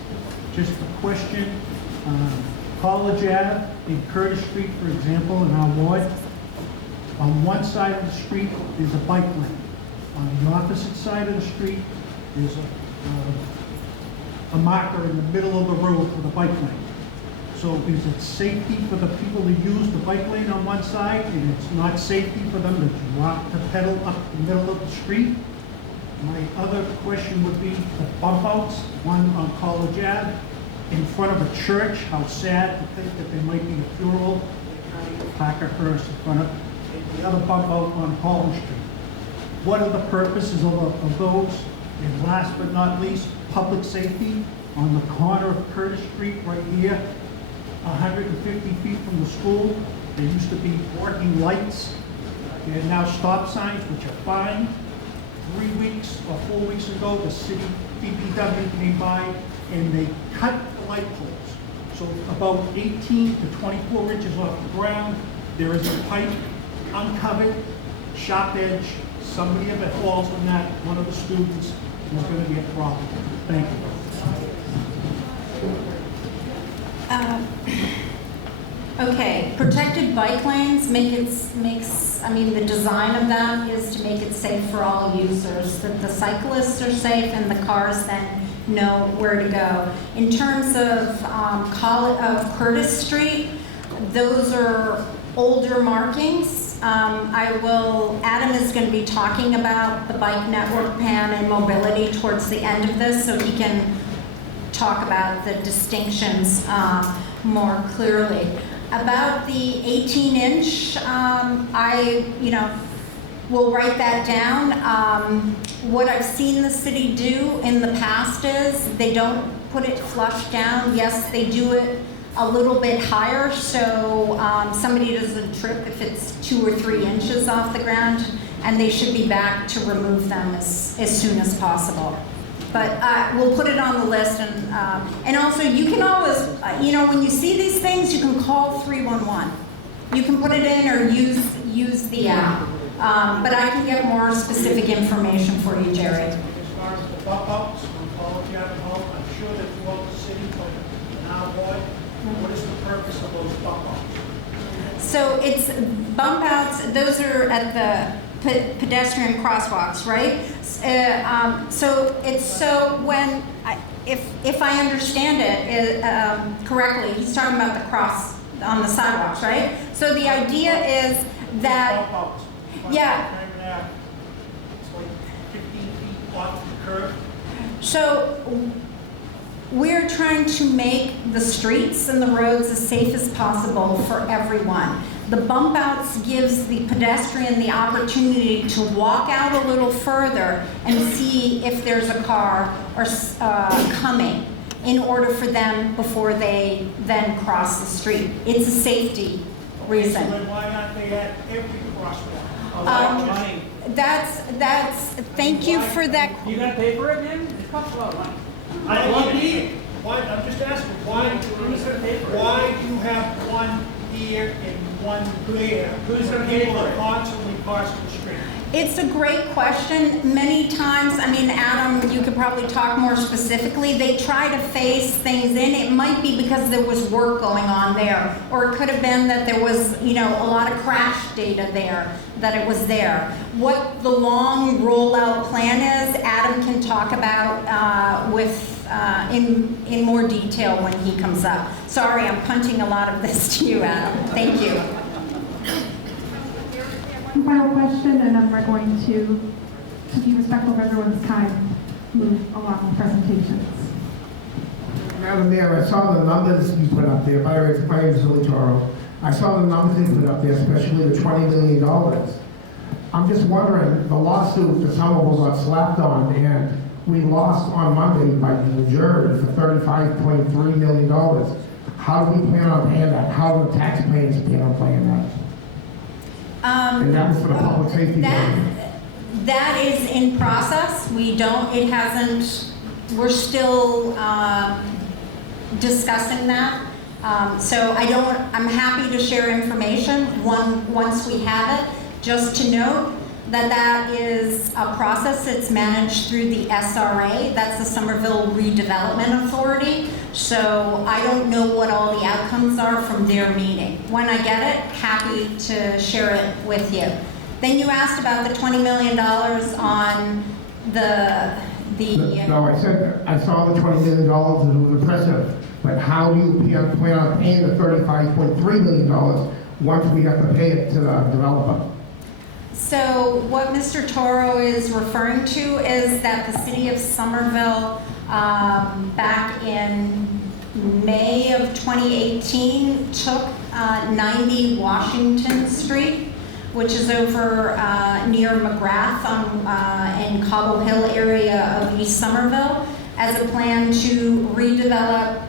Just a question. College Ave and Curtis Street, for example, in our ward. On one side of the street is a bike lane. On the opposite side of the street is a marker in the middle of the road for the bike lane. So is it safety for the people to use the bike lane on one side, and it's not safety for them to drop the pedal up the middle of the street? My other question would be the bump outs, one on College Ave in front of a church. How sad to think that there might be a funeral, placard hearse in front of, the other bump out on Holland Street. What are the purposes of those? And last but not least, public safety on the corner of Curtis Street right here, 150 feet from the school. There used to be working lights. There are now stop signs, which are fine. 3 weeks or 4 weeks ago, the city DPW came by and they cut the light poles. So about 18 to 24 inches off the ground, there is a pipe, uncovered, sharp edge. Somebody if it falls on that, one of the students, there's going to be a problem. Thank you. Okay, protected bike lanes I mean, the design of them is to make it safe for all users, that the cyclists are safe and the cars then know where to go. In terms of Curtis Street, those are older markings. Adam is going to be talking about the bike network plan and mobility towards the end of this, so he can talk about the distinctions more clearly. About the 18-inch, we'll write that down. What I've seen the city do in the past is they don't put it flush down. Yes, they do it a little bit higher, so somebody doesn't trip if it's 2 or 3 inches off the ground, and they should be back to remove them as soon as possible. But we'll put it on the list, and also you can always, when you see these things, you can call 311. You can put it in or use the app. But I can get more specific information for you, Jerry. As far as the bump outs on Quality Avenue, I'm sure that throughout the city, but now what is the purpose of those bump outs? So it's bump outs, those are at the pedestrian crosswalks, right? So when, if I understand it correctly, he's talking about the cross on the sidewalks, right? So the idea is that, Bump outs. yeah. It's like 15 feet off the curb. So we're trying to make the streets and the roads as safe as possible for everyone. The bump outs gives the pedestrian the opportunity to walk out a little further and see if there's a car or coming in order for them before they then cross the street. It's a safety reason. So then why aren't they at every crosswalk? Thank you for that. You gonna pay for it, man? It costs a lot of money. I love it. Why, I'm just asking, Who's gonna pay for it? why do you have one here and one there? Who's gonna pay People for are it? constantly crossing the street. It's a great question. Many times, Adam, you could probably talk more specifically. They try to phase things in. It might be because there was work going on there, or it could have been that there was, a lot of crash data there, that it was there. What the long rollout plan is, Adam can talk about in more detail when he comes up. Sorry, I'm punting a lot of this to you, Adam. Thank you. One final question, and then we're going to be respectful of everyone's time, move along with presentations. Madam Mayor, I saw the numbers you put up there. My name is Billy Toro. I saw the numbers you put up there, especially the $20 million. I'm just wondering, the lawsuit that Somerville got slapped on, and we lost on Monday by the jury for $35.3 million. How do we plan on paying that? How do the taxpayers plan on paying that? And that was for the public safety. That is in process. We're still discussing that. So I'm happy to share information once we have it. Just to note that is a process that's managed through the SRA. That's the Somerville Redevelopment Authority. So I don't know what all the outcomes are from their meeting. When I get it, happy to share it with you. Then you asked about the $20 million on No, I said, I saw the $20 million and it was impressive. But how do you plan on paying the $35.3 million once we have to pay it to the developer? So what Mr. Toro is referring to is that the city of Somerville, back in May of 2018 took 90 Washington Street, which is over near McGrath in Cobble Hill area of East Somerville, as a plan to redevelop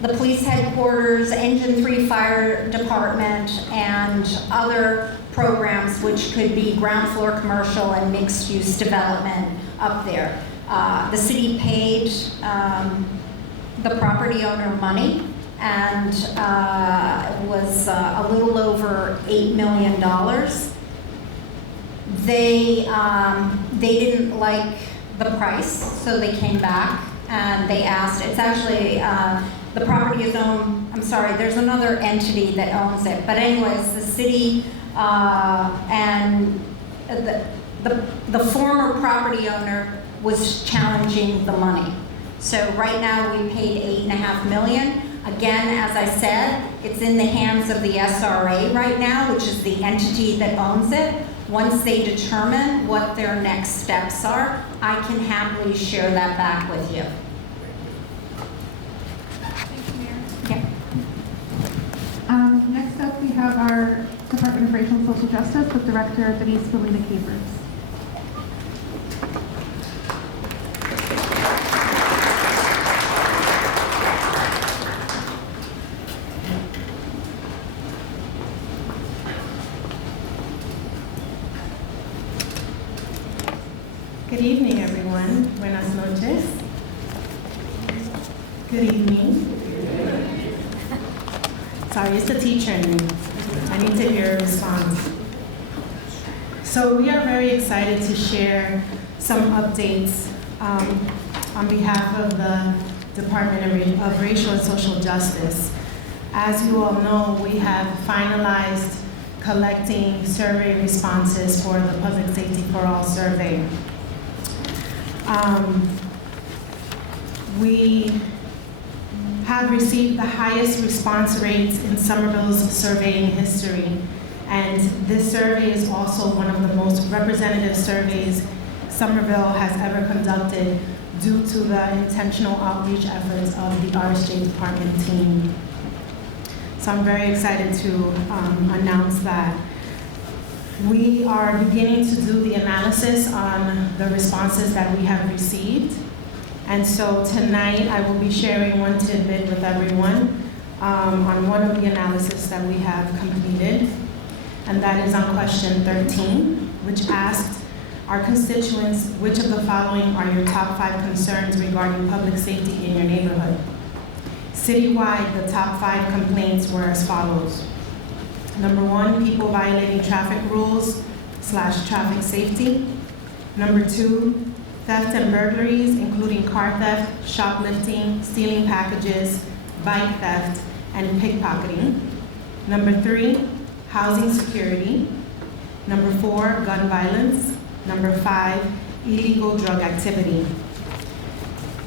the police headquarters, Engine 3 Fire Department, and other programs which could be ground floor commercial and mixed-use development up there. The city paid the property owner money, and it was a little over $8 million. They didn't like the price, so they came back and they asked, it's actually, the property is owned, I'm sorry, there's another entity that owns it, but anyways, the city and the former property owner was challenging the money. So right now we paid $8.5 million. Again, as I said, it's in the hands of the SRA right now, which is the entity that owns it. Once they determine what their next steps are, I can happily share that back with you. Okay. Next up, we have our Department of Racial and Social Justice with Director Denise Molina-Capers. Good evening, everyone. Buenas noches. Good evening. Sorry, it's the teacher in me. I need to hear a response. So we are very excited to share some updates on behalf of the Department of Racial and Social Justice. As you all know, we have finalized collecting survey responses for the Public Safety for All survey. We have received the highest response rates in Somerville's surveying history. And this survey is also one of the most representative surveys Somerville has ever conducted due to the intentional outreach efforts of the RSJ department team. So I'm very excited to announce that we are beginning to do the analysis on the responses that we have received. And so tonight I will be sharing one tidbit with everyone on one of the analysis that we have completed. And that is on question 13, which asked our constituents, which of the following are your top 5 concerns regarding public safety in your neighborhood? Citywide, the top 5 complaints were as follows. Number 1, people violating traffic rules / traffic safety. Number 2, theft and burglaries, including car theft, shoplifting, stealing packages, bike theft, and pickpocketing. Number 3, housing security. Number 4, gun violence. Number 5, illegal drug activity.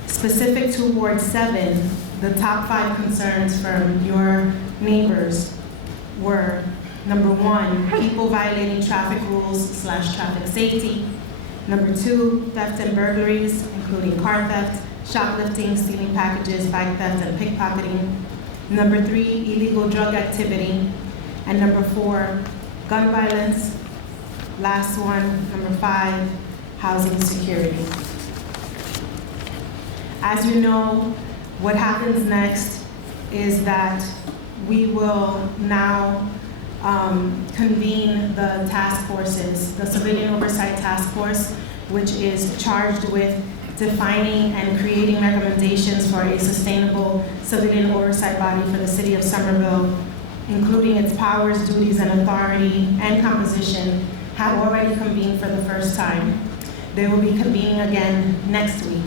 Specific to Ward 7, the top 5 concerns from your neighbors were, number 1, people violating traffic rules / traffic safety. Number 2, theft and burglaries, including car theft, shoplifting, stealing packages, bike theft, and pickpocketing. Number 3, illegal drug activity. And number 4, gun violence. Last one, number 5, housing security. As you know, what happens next is that we will now convene the task forces, the Civilian Oversight Task Force, which is charged with defining and creating recommendations for a sustainable civilian oversight body for the city of Somerville, including its powers, duties, and authority and composition, have already convened for the first time. They will be convening again next week.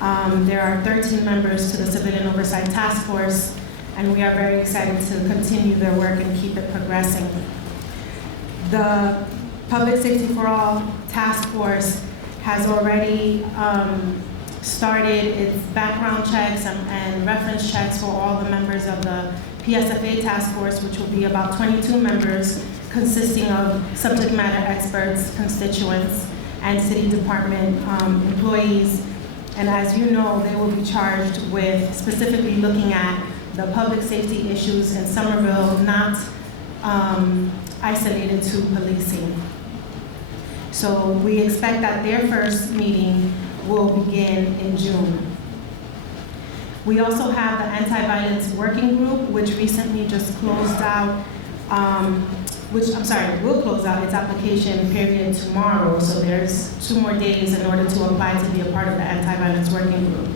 There are 13 members to the Civilian Oversight Task Force, and we are very excited to continue their work and keep it progressing. The Public Safety for All Task Force has already started its background checks and reference checks for all the members of the PSFA Task Force, which will be about 22 members consisting of subject matter experts, constituents, and city department employees. And as you know, they will be charged with specifically looking at the public safety issues in Somerville, not isolated to policing. So we expect that their first meeting will begin in June. We also have the Anti-Violence Working Group, which recently just closed out, will close out its application period tomorrow. So there's 2 more days in order to apply to be a part of the Anti-Violence Working Group.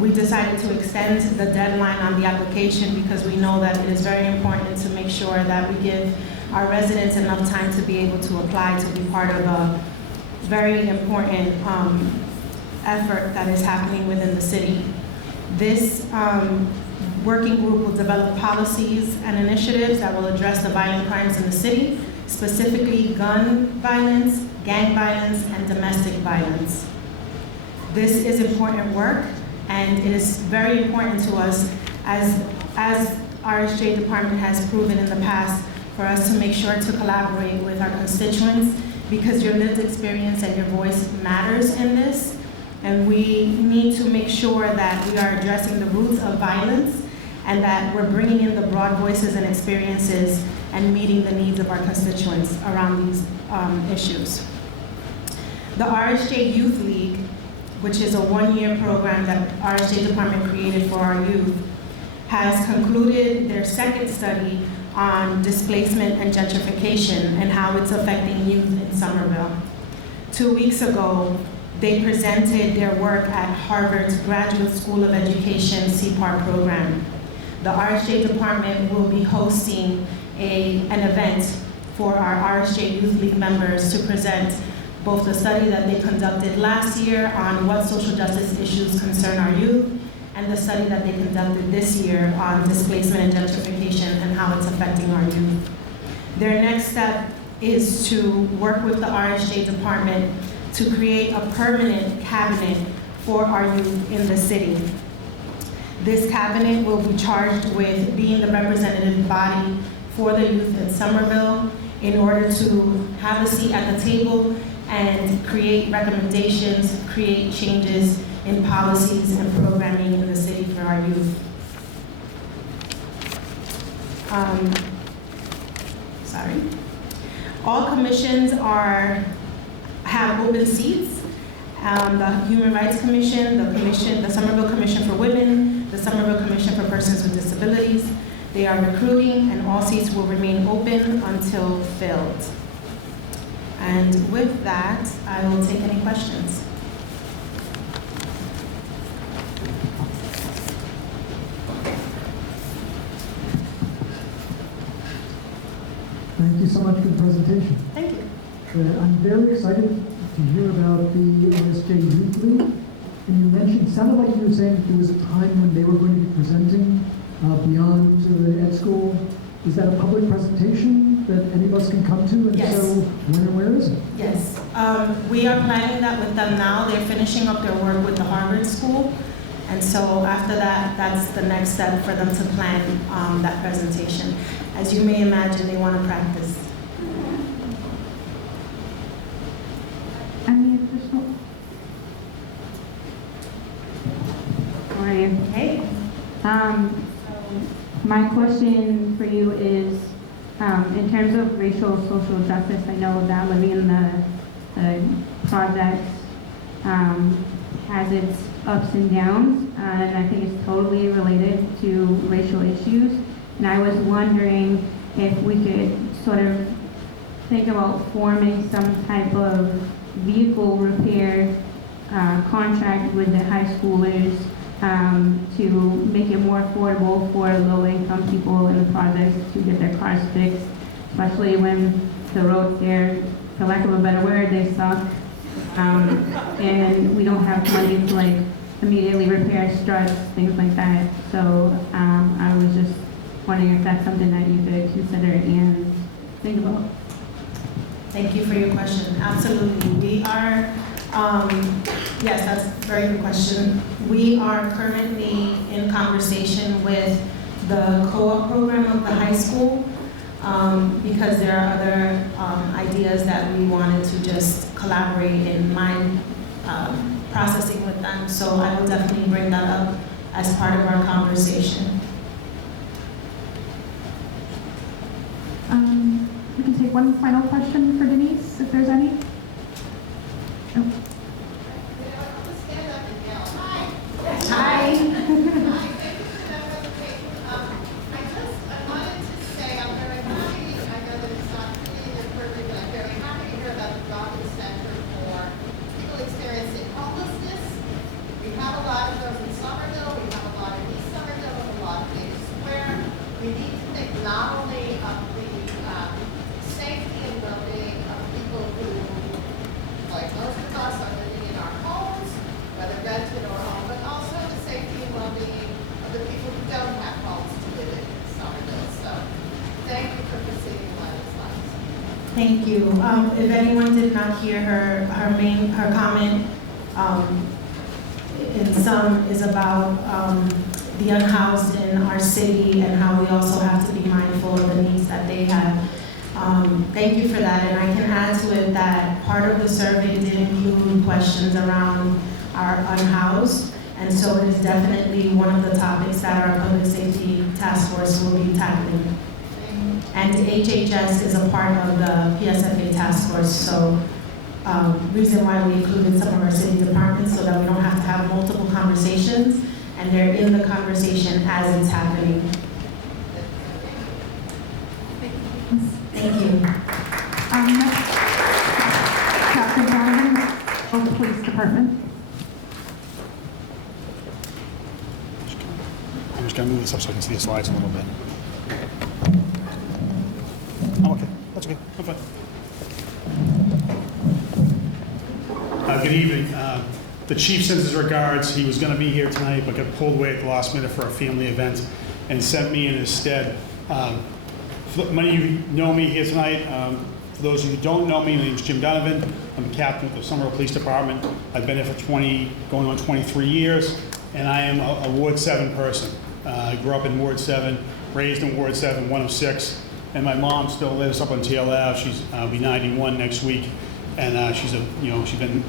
We decided to extend the deadline on the application because we know that it is very important to make sure that we give our residents enough time to be able to apply to be part of a very important effort that is happening within the city. This working group will develop policies and initiatives that will address the violent crimes in the city, specifically gun violence, gang violence, and domestic violence. This is important work, and it is very important to us as RSJ department has proven in the past for us to make sure to collaborate with our constituents, because your lived experience and your voice matters in this. And we need to make sure that we are addressing the roots of violence and that we're bringing in the broad voices and experiences and meeting the needs of our constituents around these issues. The RSJ Youth League, which is a 1-year program that RSJ department created for our youth, has concluded their second study on displacement and gentrification and how it's affecting youth in Somerville. 2 weeks ago, they presented their work at Harvard's Graduate School of Education CPAR program. The RSJ department will be hosting an event for our RSJ Youth League members to present both the study that they conducted last year on what social justice issues concern our youth, and the study that they conducted this year on displacement and gentrification and how it's affecting our youth. Their next step is to work with the RSJ department to create a permanent cabinet for our youth in the city. This cabinet will be charged with being the representative body for the youth in Somerville in order to have a seat at the table and create recommendations, create changes in policies and programming in the city for our youth. All commissions have open seats. The Human Rights Commission, the Somerville Commission for Women, the Somerville Commission for Persons with Disabilities. They are recruiting, and all seats will remain open until filled. And with that, I will take any questions. Thank you so much for the presentation. Thank you. I'm very excited to hear about the RSJ Youth League. And you mentioned, sounded like you were saying that there was a time when they were going to be presenting beyond the ed school. Is that a public presentation that any of us can come to? And Yes. so when and where is it? Yes, we are planning that with them now. They're finishing up their work with the Harvard School. And so after that, that's the next step for them to plan that presentation. As you may imagine, they want to practice. Any additional? Morning. Hey. My question for you is, in terms of racial social justice, I know that living in the projects has its ups and downs, and I think it's totally related to racial issues. And I was wondering if we could sort of think about forming some type of vehicle repair contract with the high schoolers to make it more affordable for low-income people in the projects to get their cars fixed, especially when the roads there, for lack of a better word, they suck. And we don't have money to like immediately repair struts, things like that. So I was just wondering if that's something that you could consider and think about. Thank you for your question. Absolutely. We are, yes, that's a very good question. We are currently in conversation with the co-op program of the high school because there are other ideas that we wanted to just collaborate and processing with them. So I will definitely bring that up as part of our conversation. We can take one final question for Denise, if there's any. Oh. Hi. We need to think not only of the safety and well-being of people who, like most of us, are living in our homes, whether rented or home, but also the safety and well-being of the people who don't have homes to live in Somerville. So thank you for proceeding on this line. Thank you. If anyone did not hear her comment, in sum is about the unhoused in our city and how we also have to be mindful of the needs that they have. Thank you for that, and I can add to it that part of the survey did include questions around our unhoused, and so it is definitely one of the topics that our public safety task force will be tackling. And HHS is a part of the PSFA task force, so reason why we included some of our city departments so that we don't have to have multiple conversations, and they're in the conversation as it's happening. Thank you. Captain Donovan, of the Police Department. I'm just going to move this up so I can see the slides a little bit. I'm okay. That's okay. I'm fine. Good evening. The chief sends his regards. He was going to be here tonight, but got pulled away at the last minute for a family event and sent me in his stead. Many of you know me here tonight. For those of you who don't know me, my name is Jim Donovan. I'm the captain of the Somerville Police Department. I've been here for going on 23 years, and I am a Ward 7 person. I grew up in Ward 7, raised in Ward 7, one of 6, and my mom still lives up on TL Ave. She's be 91 next week, and she's been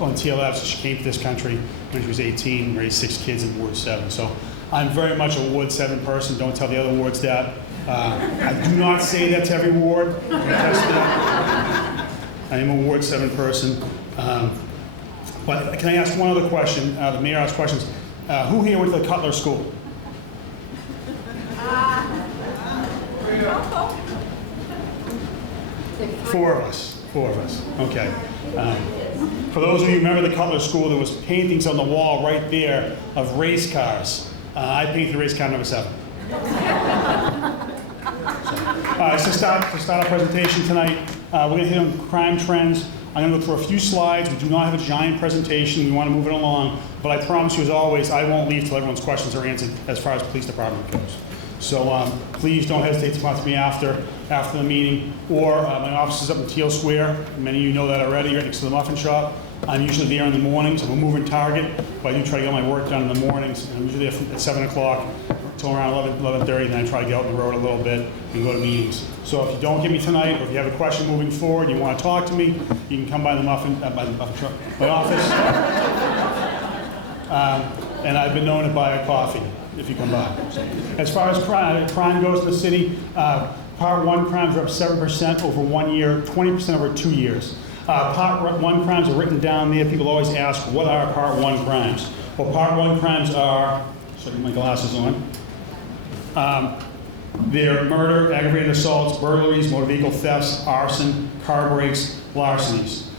on TL Ave since she came to this country when she was 18, raised 6 kids in Ward 7. So I'm very much a Ward 7 person. Don't tell the other wards that. I do not say that to every ward. I am a Ward 7 person. But can I ask one other question? The mayor asked questions. Who here went to the Cutler School? Four of us. Okay. For those of you who remember the Cutler School, there was paintings on the wall right there of race cars. I painted race car number 7. So to start our presentation tonight, we're going to hit on crime trends. I'm going to look for a few slides. We do not have a giant presentation. We want to move it along. But I promise you, as always, I won't leave till everyone's questions are answered as far as police department goes. So please don't hesitate to come up to me after the meeting. Or my office is up in Teal Square. Many of you know that already, right next to the muffin shop. I'm usually there in the mornings. I'm a moving target, but I do try to get my work done in the mornings. I'm usually there at 7 o'clock until around 11:30, then I try to get out on the road a little bit and go to meetings. So if you don't get me tonight, or if you have a question moving forward, you want to talk to me, you can come by my office. And I've been known to buy a coffee if you come by. So, as far as crime goes in the city, Part 1 crimes are up 7% over 1 year, 20% over 2 years. Part 1 crimes are written down there. People always ask, what are Part 1 crimes? Well, Part 1 crimes are, so I get my glasses on. They're murder, aggravated assaults, burglaries, motor vehicle thefts, arson, car breaks, larcenies.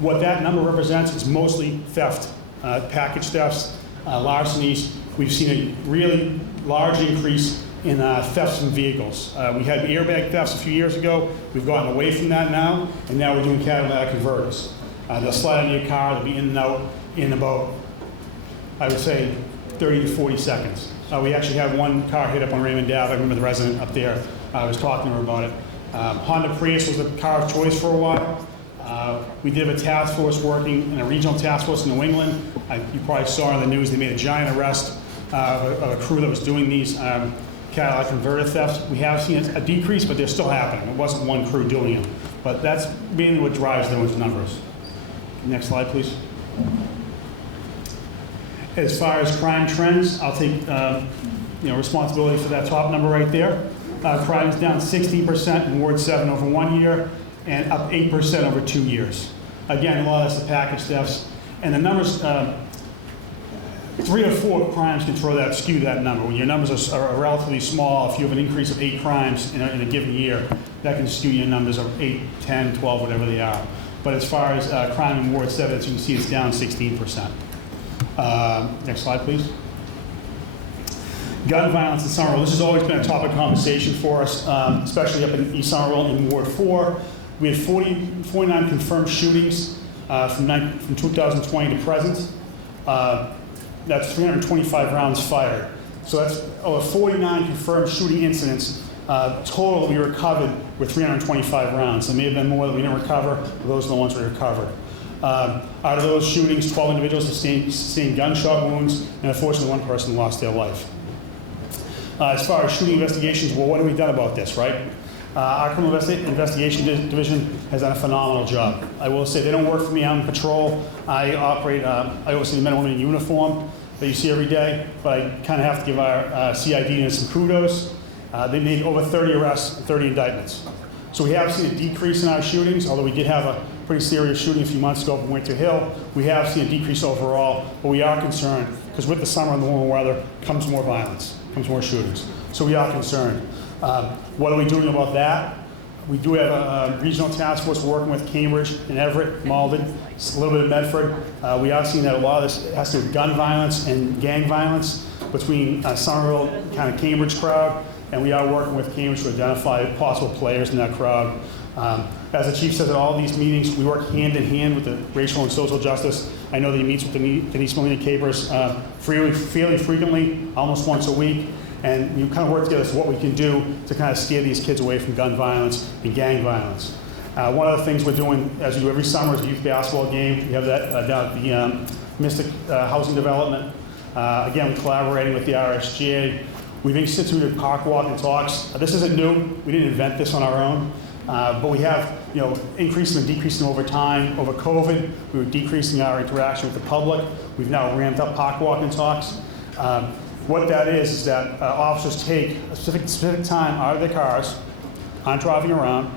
What that number represents is mostly theft, package thefts, larcenies. We've seen a really large increase in thefts from vehicles. We had airbag thefts a few years ago. We've gotten away from that now, and now we're doing catalytic converters. They'll slide into your car, they'll be in and out in about, I would say, 30 to 40 seconds. We actually had one car hit up on Raymond Ave. I remember the resident up there. I was talking to her about it. Honda Prius was the car of choice for a while. We did have a task force working in a regional task force in New England. You probably saw in the news they made a giant arrest of a crew that was doing these catalytic converter thefts. We have seen a decrease, but they're still happening. It wasn't one crew doing it. But that's mainly what drives those numbers. Next slide, please. As far as crime trends, I'll take responsibility for that top number right there. Crime is down 16% in Ward 7 over 1 year and up 8% over 2 years. Again, a lot of that's the package thefts. And the numbers, 3 or 4 crimes can skew that number. When your numbers are relatively small, if you have an increase of 8 crimes in a given year, that can skew your numbers of 8, 10, 12, whatever they are. But as far as crime in Ward 7, as you can see, it's down 16%. Next slide, please. Gun violence in Somerville. This has always been a topic of conversation for us, especially up in East Somerville in Ward 4. We had 49 confirmed shootings from 2020 to present. That's 325 rounds fired. So that's over 49 confirmed shooting incidents. Total we recovered were 325 rounds. There may have been more that we didn't recover, but those are the ones we recovered. Out of those shootings, 12 individuals sustained gunshot wounds, and unfortunately 1 person lost their life. As far as shooting investigations, well, what have we done about this, right? Our criminal investigation division has done a phenomenal job. I will say they don't work for me. I'm in patrol. I oversee the men and women in uniform that you see every day, but I kind of have to give our CID units some kudos. They made over 30 arrests and 30 indictments. So we have seen a decrease in our shootings, although we did have a pretty serious shooting a few months ago in Winter Hill. We have seen a decrease overall, but we are concerned because with the summer and the warmer weather comes more violence, comes more shootings. So we are concerned. What are we doing about that? We do have a regional task force working with Cambridge and Everett, Malden, a little bit of Medford. We are seeing that a lot of this has to do with gun violence and gang violence between Somerville, kind of Cambridge crowd, and we are working with Cambridge to identify possible players in that crowd. As the chief says at all these meetings, we work hand in hand with the racial and social justice. I know that he meets with Denise Molina Capers fairly frequently, almost once a week. And we kind of work together as what we can do to kind of steer these kids away from gun violence and gang violence. One of the things we're doing, as we do every summer, is a youth basketball game. We have that down at the Mystic Housing Development. Again, we're collaborating with the RSGA. We've instituted park walk and talks. This isn't new. We didn't invent this on our own. But we have, increasing and decreasing over time. Over COVID, we were decreasing our interaction with the public. We've now ramped up park walk and talks. What that is that officers take a specific time out of their cars, aren't driving around,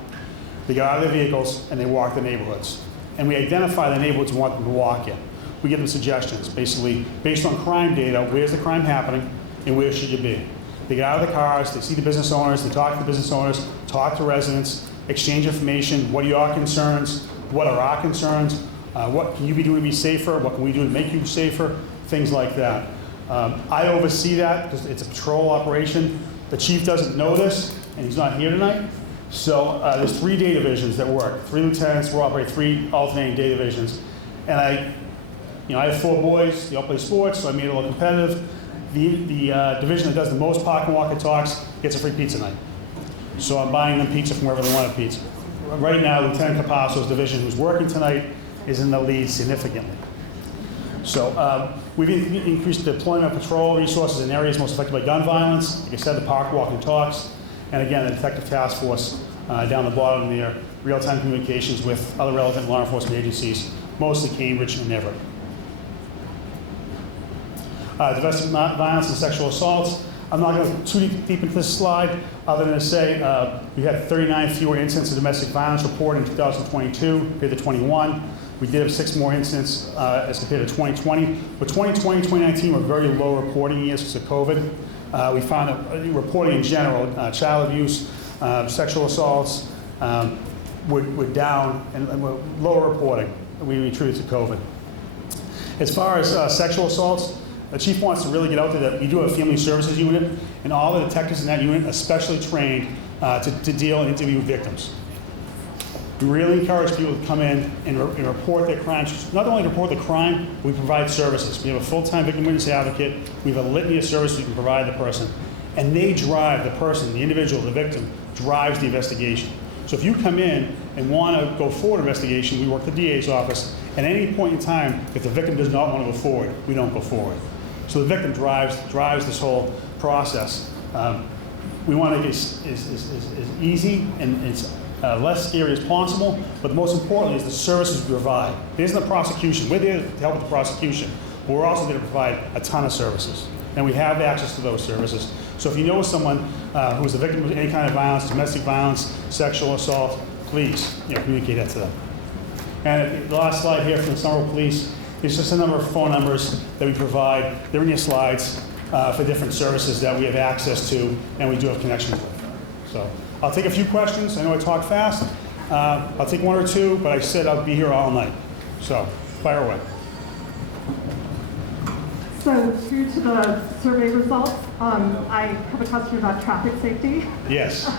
they get out of their vehicles, and they walk the neighborhoods. And we identify the neighborhoods we want them to walk in. We give them suggestions, basically, based on crime data, where's the crime happening, and where should you be? They get out of the cars, they see the business owners, they talk to the business owners, talk to residents, exchange information, what are your concerns, what are our concerns, what can you be doing to be safer, what can we do to make you safer, things like that. I oversee that because it's a patrol operation. The chief doesn't know this, and he's not here tonight. So there's 3 day divisions that work. 3 lieutenants will operate 3 alternating day divisions. And I have 4 boys. They all play sports, so I made it a little competitive. The division that does the most park and walk and talks gets a free pizza night. So I'm buying them pizza from wherever they want a pizza. Right now, Lieutenant Capasso's division, who's working tonight, is in the lead significantly. So we've increased the deployment of patrol resources in areas most affected by gun violence. Like I said, the park walk and talks. And again, the detective task force down the bottom there, real-time communications with other relevant law enforcement agencies, mostly Cambridge and Everett. Domestic violence and sexual assaults. I'm not going to go too deep into this slide, other than to say we had 39 fewer incidents of domestic violence reported in 2022 compared to 21. We did have 6 more incidents as compared to 2020. But 2020 and 2019 were very low reporting years because of COVID. We found that reporting in general, child abuse, sexual assaults, were down and were lower reporting. We attribute to COVID. As far as sexual assaults, the chief wants to really get out there that we do have a family services unit, and all the detectives in that unit are specially trained to deal and interview victims. We really encourage people to come in and report their crimes. Not only report the crime, we provide services. We have a full-time victim witness advocate. We have a litany of services we can provide the person. And they drive the person, the individual, the victim, drives the investigation. So if you come in and want to go forward investigation, we work the DA's office. At any point in time, if the victim does not want to go forward, we don't go forward. So the victim drives this whole process. We want to make it as easy and it's less scary as possible, but most importantly is the services we provide. It isn't the prosecution. We're there to help with the prosecution, but we're also there to provide a ton of services. And we have access to those services. So if you know someone who is a victim of any kind of violence, domestic violence, sexual assault, please communicate that to them. And the last slide here from the Somerville Police is just a number of phone numbers that we provide. They're in your slides for different services that we have access to and we do have connections with. So I'll take a few questions. I know I talk fast. I'll take one or two, but I said I'll be here all night. So fire away. So due to the survey results, I have a question about traffic safety. Yes.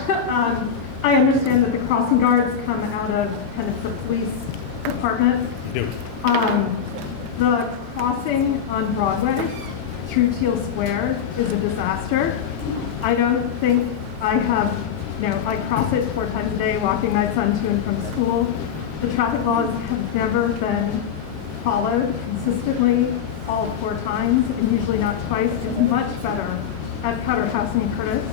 I understand that the crossing guards come out of kind of the police department. You do. The crossing on Broadway through Teal Square is a disaster. I don't think I have, I cross it 4 times a day walking my son to and from school. The traffic laws have never been followed consistently all 4 times, and usually not twice. It's much better at Powder House and Curtis.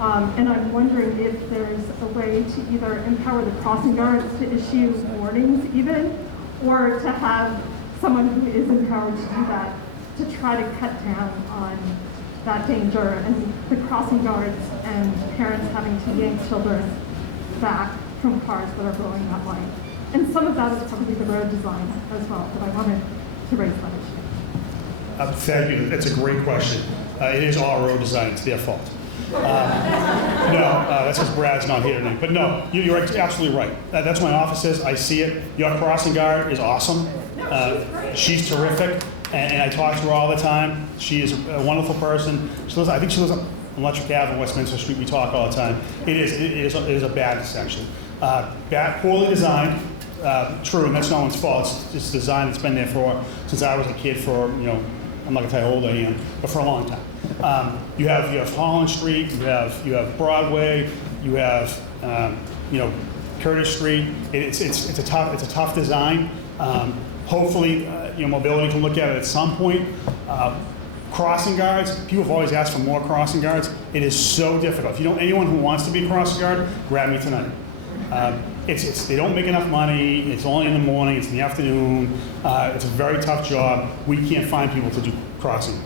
And I'm wondering if there's a way to either empower the crossing guards to issue warnings even, or to have someone who is empowered to do that to try to cut down on that danger and the crossing guards and parents having to yank children back from cars that are blowing that light. And some of that is probably the road design as well, but I wanted to raise that issue. Thank you. That's a great question. It is all road design. It's their fault. That's because Brad's not here tonight. But no, you're absolutely right. That's what my office is. I see it. Your crossing guard is awesome. She's terrific, and I talk to her all the time. She is a wonderful person. I think she lives on Electric Ave in Westminster Street. We talk all the time. It is a bad intersection. Poorly designed. True, and that's no one's fault. It's design that's been there since I was a kid I'm not gonna tell you how old I am, but for a long time. You have Holland Street, you have Broadway, you have Curtis Street. It's a tough design. Hopefully, mobility can look at it at some point. Crossing guards, people have always asked for more crossing guards. It is so difficult. If you know anyone who wants to be a crossing guard, grab me tonight. They don't make enough money. It's only in the morning. It's in the afternoon. It's a very tough job. We can't find people to do crossing.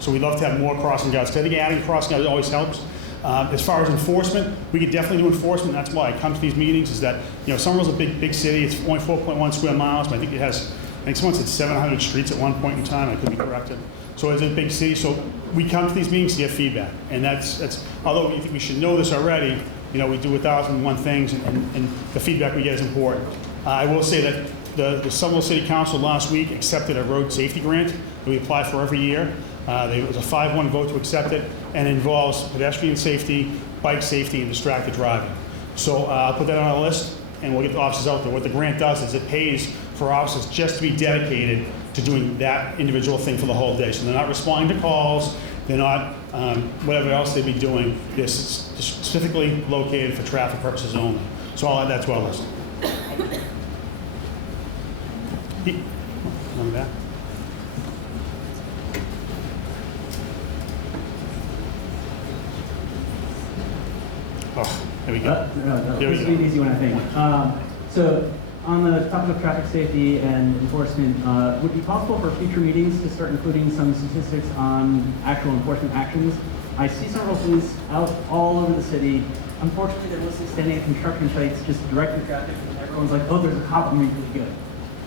So we'd love to have more crossing guards. I think adding crossing guards always helps. As far as enforcement, we could definitely do enforcement. That's why I come to these meetings. Is that Somerville's a big city. It's only 4.1 square miles, but I think someone said 700 streets at one point in time. I could be corrected. So it's a big city. So we come to these meetings to get feedback, and that's although we think we should know this already. We do 1,001 things, and the feedback we get is important. I will say that the Somerville City Council last week accepted a road safety grant that we apply for every year. It was a 5-1 vote to accept it, and it involves pedestrian safety, bike safety, and distracted driving. So I'll put that on our list, and we'll get the officers out there. What the grant does is it pays for officers just to be dedicated to doing that individual thing for the whole day. So they're not responding to calls. They're not whatever else they'd be doing. They're specifically located for traffic purposes only. So I'll add that to our list. Remember that? Oh, there we go. This will be an easy one, I think. So on the topic of traffic safety and enforcement, would it be possible for future meetings to start including some statistics on actual enforcement actions? I see several police out all over the city. Unfortunately, they're mostly standing at construction sites, just directing traffic, and everyone's like, oh, there's a cop moving really good.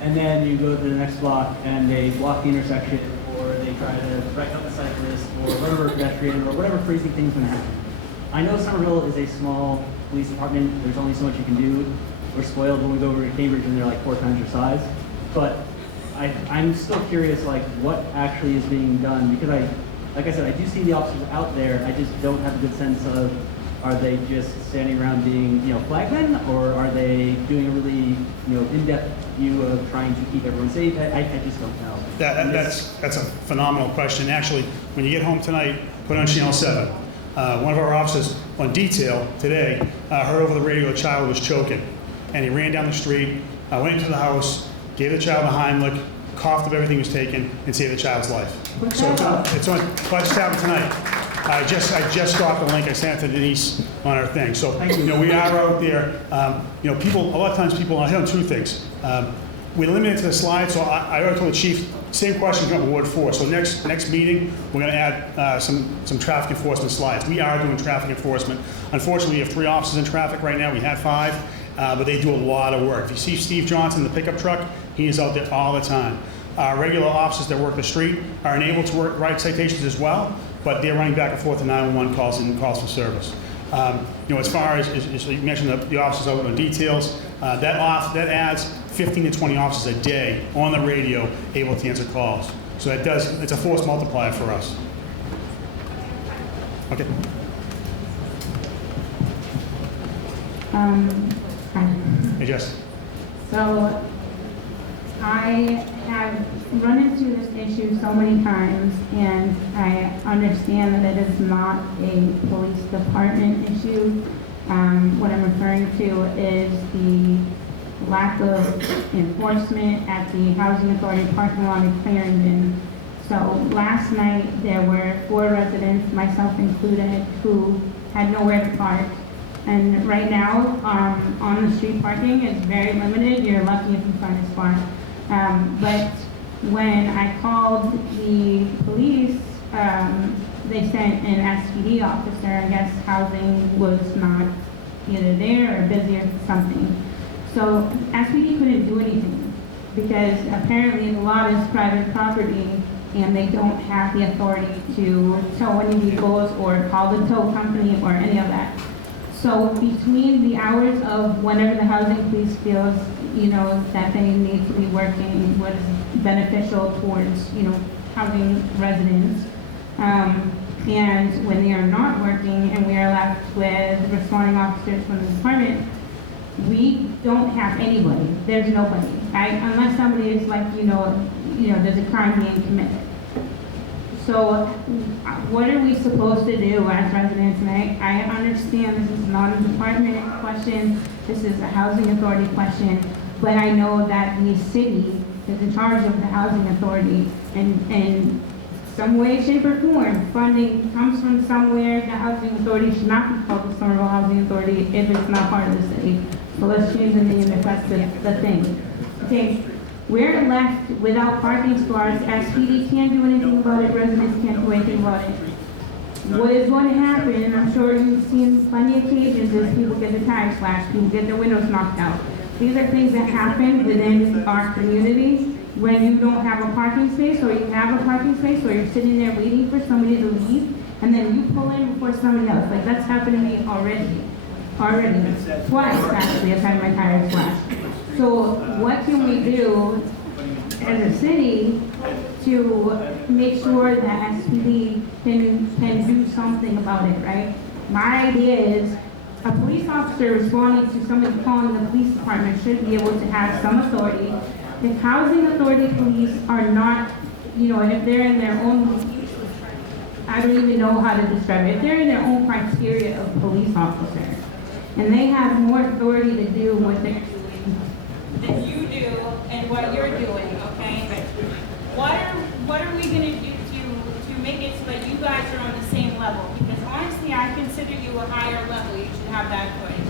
And then you go to the next block, and they block the intersection, or they try to wreck up a cyclist, or whatever pedestrian, or whatever crazy thing's going to happen. I know Somerville is a small police department. There's only so much you can do. We're spoiled when we go over to Cambridge and they're like 4 times your size. But I'm still curious, what actually is being done, because like I said, I do see the officers out there. I just don't have a good sense of, are they just standing around being, flagmen, or are they doing a really, in-depth view of trying to keep everyone safe? I just don't know. That's a phenomenal question. Actually, when you get home tonight, put on Channel 7. One of our officers on detail today heard over the radio a child was choking. And he ran down the street, went into the house, gave the child a Heimlich, coughed up everything was taken, and saved the child's life. So it's on, but it just happened tonight. I just got the link. I sent it to Denise on our thing. So, we are out there. People, a lot of times people, I hit on two things. We limited to the slide, so I already told the chief, same question came up with Ward 4. So next meeting, we're going to add some traffic enforcement slides. We are doing traffic enforcement. Unfortunately, we have 3 officers in traffic right now. We had 5, but they do a lot of work. If you see Steve Johnson, the pickup truck, he is out there all the time. Our regular officers that work the street are enabled to write citations as well, but they're running back and forth to 911 calls and calls for service. As far as you mentioned the officers out on details, that adds 15 to 20 officers a day on the radio able to answer calls. So it's a force multiplier for us. Okay. Hey, Jess. So I have run into this issue so many times, and I understand that it is not a police department issue. What I'm referring to is the lack of enforcement at the Housing Authority parking lot in Clarendon. So last night there were 4 residents, myself included, who had nowhere to park. And right now, on the street parking is very limited. You're lucky if you find a spot. But when I called the police, they sent an SPD officer. I guess housing was not either there or busy or something. So SPD couldn't do anything because apparently the lot is private property and they don't have the authority to tow any vehicles or call the tow company or any of that. So between the hours of whenever the housing police feels, that they need to be working what is beneficial towards, housing residents, and when they are not working and we are left with responding officers from the department, we don't have anybody. There's nobody, right? Unless somebody is like, there's a crime being committed. So what are we supposed to do as residents? And I understand this is not a department question, this is a housing authority question, but I know that the city is in charge of the housing authority, and in some way, shape, or form, funding comes from somewhere. The housing authority should not be called the Somerville Housing Authority if it's not part of the city. So let's change the name if that's the thing. Okay. We're left without parking spots. SPD can't do anything about it. Residents can't do anything about it. What is going to happen, and I'm sure you've seen plenty of cases, is people get their tires slashed, people get their windows knocked out. These are things that happen within our community when you don't have a parking space, or you have a parking space, or you're sitting there waiting for somebody to leave, and then you pull in before somebody else. Like, that's happened to me already. Twice, actually, I've had my tires slashed. So what can we do as a city to make sure that SPD can do something about it, right? My idea is a police officer responding to somebody calling the police department should be able to have some authority. If housing authority police are not, if they're in their own, I don't even know how to describe it, if they're in their own criteria of police officer, and they have more authority to do what they're than you do and what you're doing, okay? What are we gonna do to make it so that you guys are on the same level? Because honestly, I consider you a higher level. You should have that authority.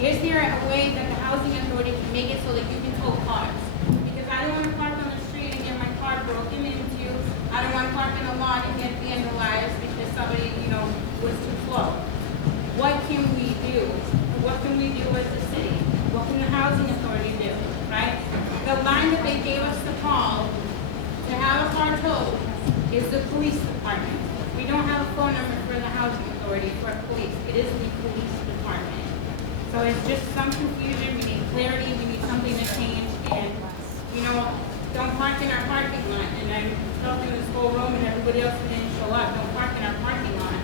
Is there a way that the housing authority can make it so that you can tow cars? Because I don't want to park on the street and get my car broken into. I don't want to park in a lawn and get vandalized because somebody, was too slow. What can we do? What can we do as a city? What can the housing authority do, right? The line that they gave us to call to have a car towed is the police department. We don't have a phone number for the housing authority for police. It is the police department. So it's just some confusion. We need clarity. We need something to change. And, don't park in our parking lot. And I'm talking this whole room and everybody else who didn't show up. Don't park in our parking lot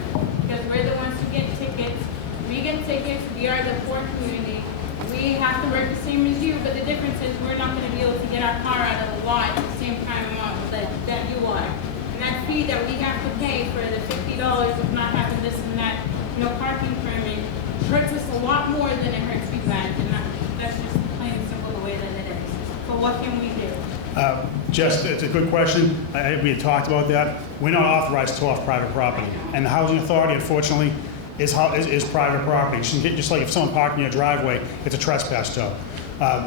because we're the ones who get tickets. We get tickets. We are the poor community. We have to work the same as you, but the difference is we're not going to be able to get our car out of the lot at the same time that you are. And that fee that we have to pay for the $50 of not having this and that, parking permit, hurts us a lot more than it hurts you guys. And that's just plain and simple the way that it is. So what can we do? Just, it's a good question. We had talked about that. We're not authorized to tow off private property. And the housing authority, unfortunately, is private property. You shouldn't get, just like if someone parked in your driveway, it's a trespass tow.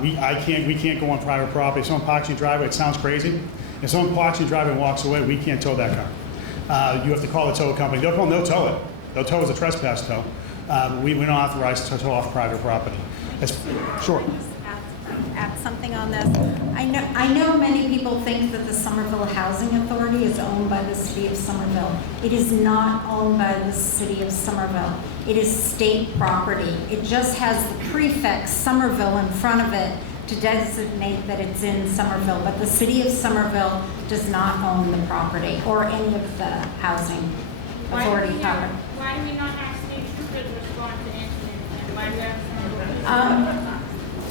We can't go on private property. If someone parks in your driveway, it sounds crazy. If someone parks in your driveway and walks away, we can't tow that car. You have to call the tow company. They'll come, they'll tow it. They'll tow as a trespass tow. We're not authorized to tow off private property. Sure. Add something on this. I know many people think that the Somerville Housing Authority is owned by the City of Somerville. It is not owned by the City of Somerville. It is state property. It just has the prefix Somerville in front of it to designate that it's in Somerville, but the City of Somerville does not own the property or any of the housing authority property. Why do we not have state troopers respond to incidents, and why do we have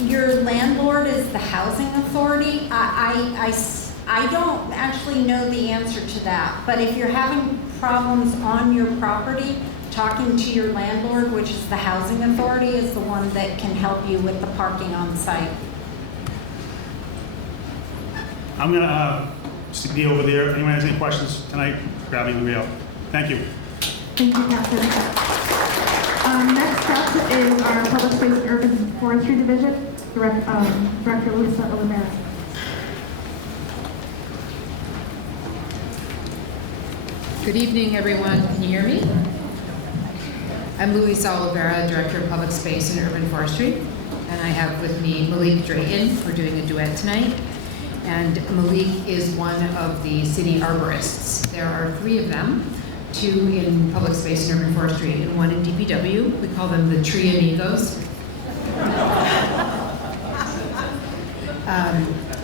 Your landlord is the housing authority. I don't actually know the answer to that, but if you're having problems on your property, talking to your landlord, which is the housing authority, is the one that can help you with the parking on site. I'm gonna be over there. Anyone has any questions tonight? Grab me in the wheel. Thank you. Thank you, Captain. Next up is our Public Space and Urban Forestry Division, Director Lisa Olivera. Good evening, everyone. Can you hear me? I'm Luisa Olivera, Director of Public Space and Urban Forestry, and I have with me Malik Drayton. We're doing a duet tonight. And Malik is one of the city arborists. There are 3 of them, 2 in Public Space and Urban Forestry and 1 in DPW. We call them the Tree Amigos.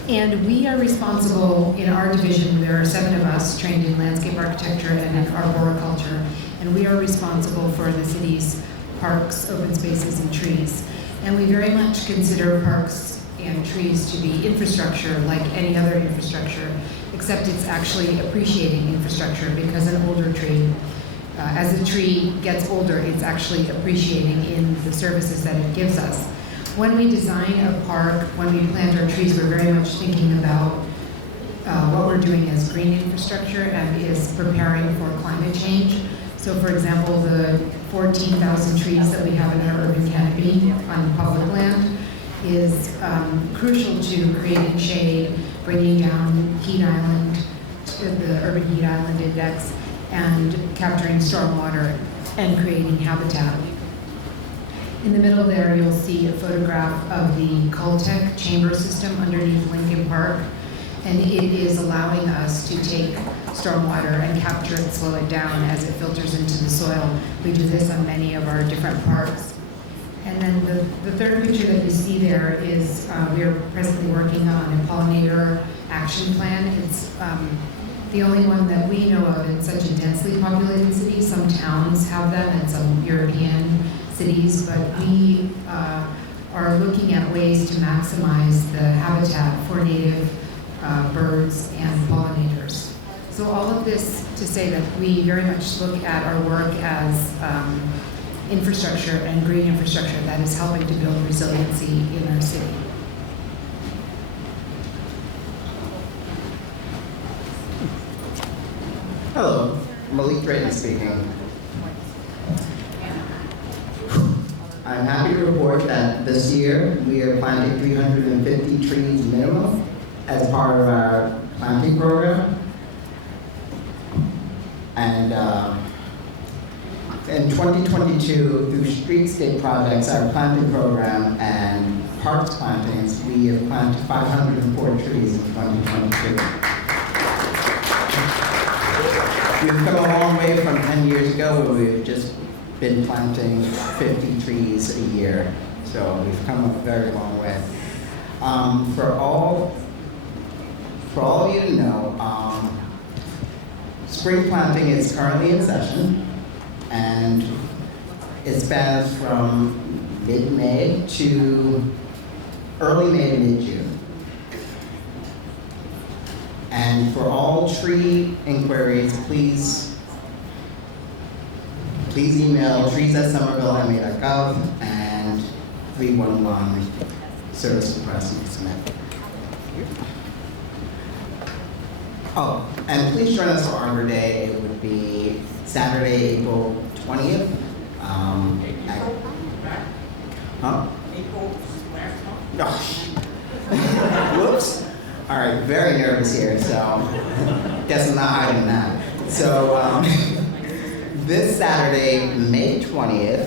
And we are responsible, in our division, there are 7 of us trained in landscape architecture and in arboriculture, and we are responsible for the city's parks, open spaces, and trees. And we very much consider parks and trees to be infrastructure like any other infrastructure, except it's actually appreciating infrastructure, because an older tree, as a tree gets older, it's actually appreciating in the services that it gives us. When we design a park, when we plant our trees, we're very much thinking about what we're doing as green infrastructure and is preparing for climate change. So for example, the 14,000 trees that we have in our urban canopy on public land is crucial to creating shade, bringing down heat island, the urban heat island index, and capturing stormwater and creating habitat. In the middle there, you'll see a photograph of the Cultec chamber system underneath Lincoln Park, and it is allowing us to take stormwater and capture it, slow it down as it filters into the soil. We do this on many of our different parks. And then the third picture that you see there is we are presently working on a pollinator action plan. It's the only one that we know of in such a densely populated city. Some towns have them and some European cities, but we are looking at ways to maximize the habitat for native birds and pollinators. So all of this to say that we very much look at our work as infrastructure and green infrastructure that is helping to build resiliency in our city. Hello, Malik Drayton speaking. I'm happy to report that this year we are planting 350 trees minimum as part of our planting program. And in 2022, through streetscape projects, our planting program, and parks plantings, we have planted 504 trees in 2022. We've come a long way from 10 years ago where we've just been planting 50 trees a year. So we've come a very long way. For all of you to know, spring planting is currently in session, and it spans from mid-May to early May to mid-June. And for all tree inquiries, please email trees@somervillema.gov and 311 service request and submit. Oh, and please join us for Arbor Day. It would be Saturday, April 20th. Huh? Oh. Whoops. All right, very nervous here, so guess I'm not hiding that. So this Saturday, May 20th,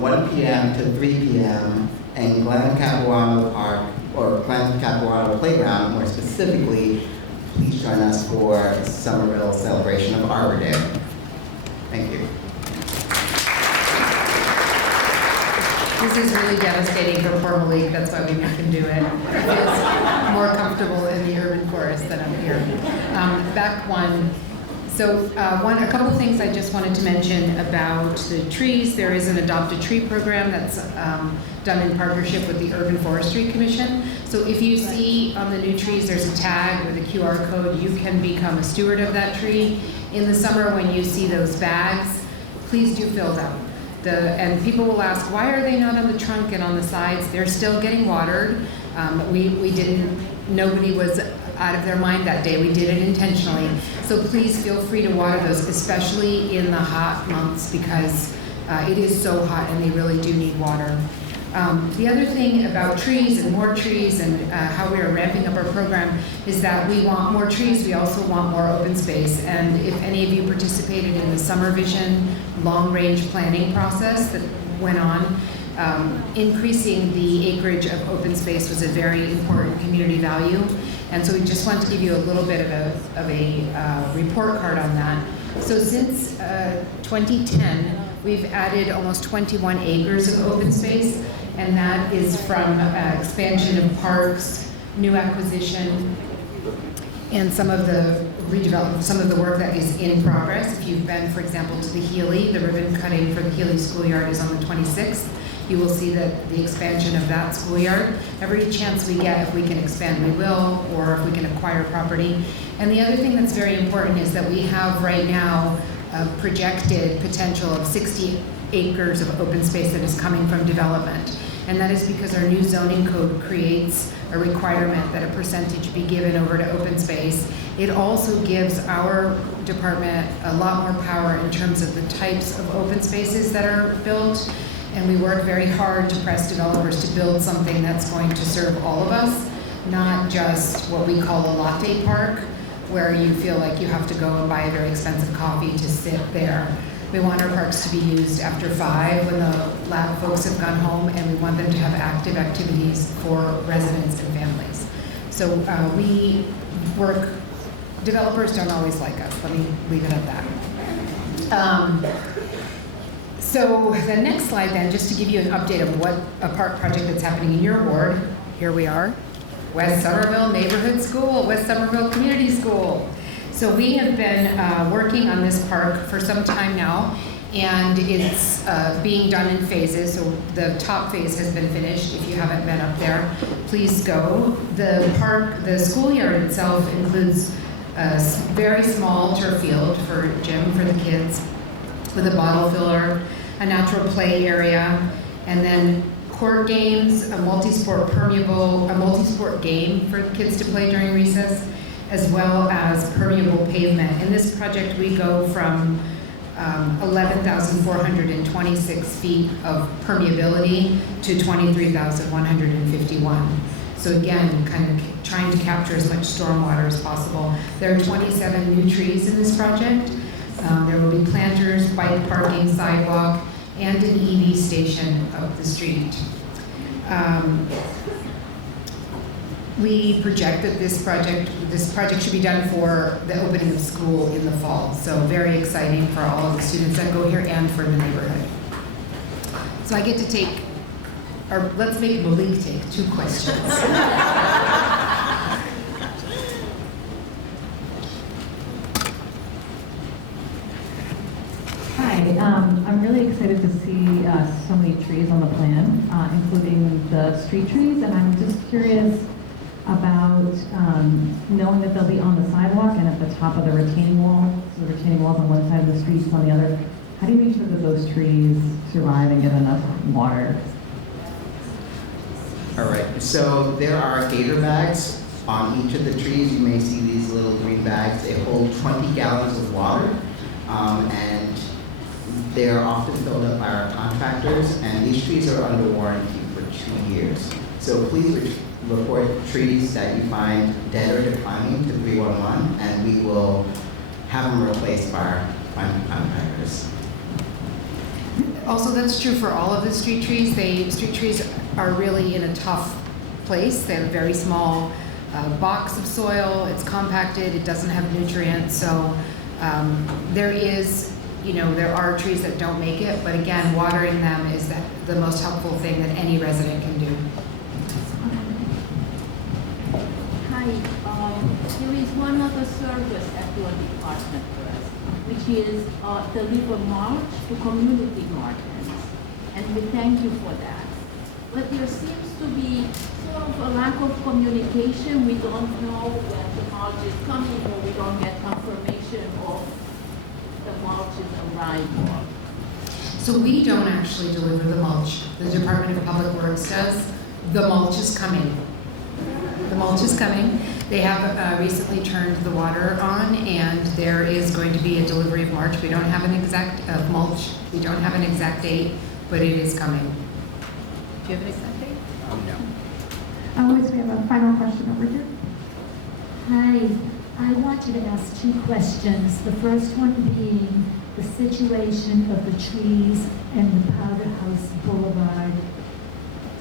1 p.m. to 3 p.m. in Glen Capuano Park, or Glen Capuano Playground, more specifically, please join us for Somerville celebration of Arbor Day. Thank you. This is really devastating for poor Malik, that's why we make him do it. He feels more comfortable in the urban forest than up here. Back one. So a couple things I just wanted to mention about the trees. There is an Adopt a Tree program that's done in partnership with the Urban Forestry Commission. So if you see on the new trees there's a tag with a QR code, you can become a steward of that tree. In the summer when you see those bags, please do fill them. And people will ask, why are they not on the trunk and on the sides? They're still getting watered. Nobody was out of their mind that day. We did it intentionally. So please feel free to water those, especially in the hot months because it is so hot and they really do need water. The other thing about trees and more trees and how we are ramping up our program is that we want more trees, we also want more open space. And if any of you participated in the Summer Vision long-range planning process that went on, increasing the acreage of open space was a very important community value. And so we just want to give you a little bit of a report card on that. So since 2010, we've added almost 21 acres of open space, and that is from expansion of parks, new acquisition, and some of the redevelopment, some of the work that is in progress. If you've been, for example, to the Healy, the ribbon cutting for the Healy Schoolyard is on the 26th. You will see that the expansion of that schoolyard. Every chance we get, if we can expand, we will, or if we can acquire property. And the other thing that's very important is that we have right now a projected potential of 60 acres of open space that is coming from development. And that is because our new zoning code creates a requirement that a percentage be given over to open space. It also gives our department a lot more power in terms of the types of open spaces that are built. And we work very hard to press developers to build something that's going to serve all of us, not just what we call a latte park, where you feel like you have to go and buy a very expensive coffee to sit there. We want our parks to be used after 5 when the lab folks have gone home, and we want them to have active activities for residents and families. So we work, developers don't always like us, let me leave it at that. So the next slide then, just to give you an update of what a park project that's happening in your ward. Here we are, West Somerville Neighborhood School, West Somerville Community School. So we have been working on this park for some time now, and it's being done in phases. So the top phase has been finished. If you haven't been up there, please go. The park, the schoolyard itself includes a very small turf field for gym for the kids with a bottle filler, a natural play area, and then court games, a multi-sport game for kids to play during recess, as well as permeable pavement. In this project, we go from 11,426 feet of permeability to 23,151. So again, kind of trying to capture as much stormwater as possible. There are 27 new trees in this project. There will be planters, bike parking, sidewalk, and an EV station up the street. We project that this project should be done for the opening of school in the fall. So very exciting for all of the students that go here and for the neighborhood. So I get to take, or let's make Malik take 2 questions. Hi, I'm really excited to see so many trees on the plan, including the street trees, and I'm just curious about knowing that they'll be on the sidewalk and at the top of the retaining wall. So the retaining wall's on one side of the street, on the other. How do you make sure that those trees survive and get enough water? All right, so there are gator bags On each of the trees, you may see these little green bags. They hold 20 gallons of water, and they are often filled up by our contractors, and these trees are under warranty for 2 years. So please report trees that you find dead or declining to 311, and we will have them replaced by our contractors. Also, that's true for all of the street trees. Street trees are really in a tough place. They have a very small box of soil. It's compacted. It doesn't have nutrients. So there are trees that don't make it. But again, watering them is the most helpful thing that any resident can do. Hi, there is one other service at your department for us, which is deliver mulch to community gardens, and we thank you for that. But there seems to be sort of a lack of communication. We don't know when the mulch is coming, or we don't get confirmation of the mulch's arrival. So we don't actually deliver the mulch. The Department of Public Works does. The mulch is coming. The mulch is coming. They have recently turned the water on, and there is going to be a delivery of mulch. We don't have an exact mulch. We don't have an exact date, but it is coming. Do you have an exact date? No. Liz, we have a final question over here. Hi, I wanted to ask 2 questions. The first one being the situation of the trees in the Powder House Boulevard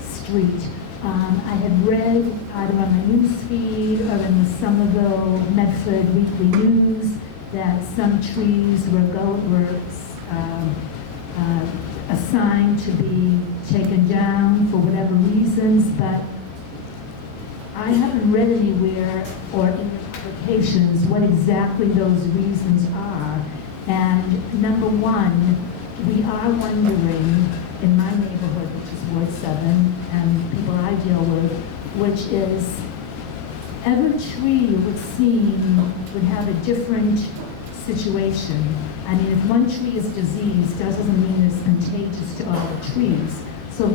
street. I had read either on my news feed or in the Somerville Medford Weekly News that some trees were assigned to be taken down for whatever reasons, but I haven't read anywhere or in the publications what exactly those reasons are. And number one, we are wondering in my neighborhood, which is Ward 7, and people I deal with, which is every tree it would seem would have a different situation. I mean, if one tree is diseased, that doesn't mean it's contagious to all the trees. So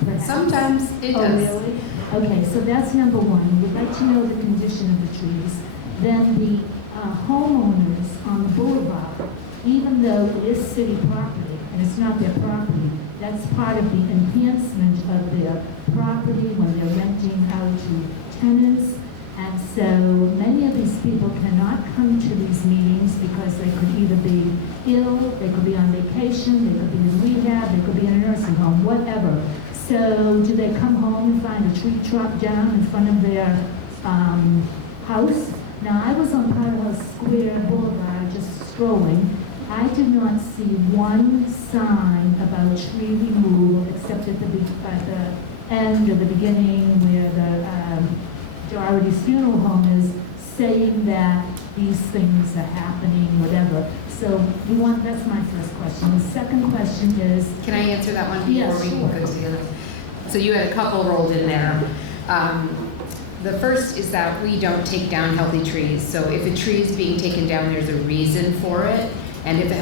perhaps, sometimes it does. Really? Okay, so that's number one. We'd like to know the condition of the trees. Then the homeowners on the boulevard, even though it is city property and it's not their property, that's part of the enhancement of their property when they're renting out to tenants. And so many of these people cannot come to these meetings because they could either be ill, they could be on vacation, they could be in rehab, they could be in a nursing home, whatever. So do they come home and find a tree chopped down in front of their house? Now, I was on Powderhouse Square Boulevard just strolling. I did not see one sign about tree removal except at the end or the beginning where the Doherty's funeral home is, saying that these things are happening, whatever. So that's my first question. The second question is... Can I answer that one before yes, we sure. go together? So you had a couple rolled in there. The first is that we don't take down healthy trees. So if a tree is being taken down, there's a reason for it. And if a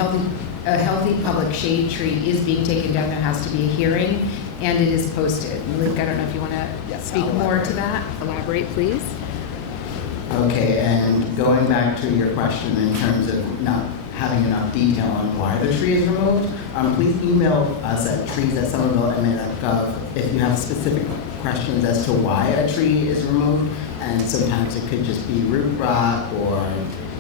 healthy public shade tree is being taken down, there has to be a hearing, and it is posted. Luke, I don't know if you want to speak more to that. Elaborate, please. Okay, and going back to your question in terms of not having enough detail on why the tree is removed, please email us at trees@somerville.ma.gov if you have specific questions as to why a tree is removed. And sometimes it could just be root rot, or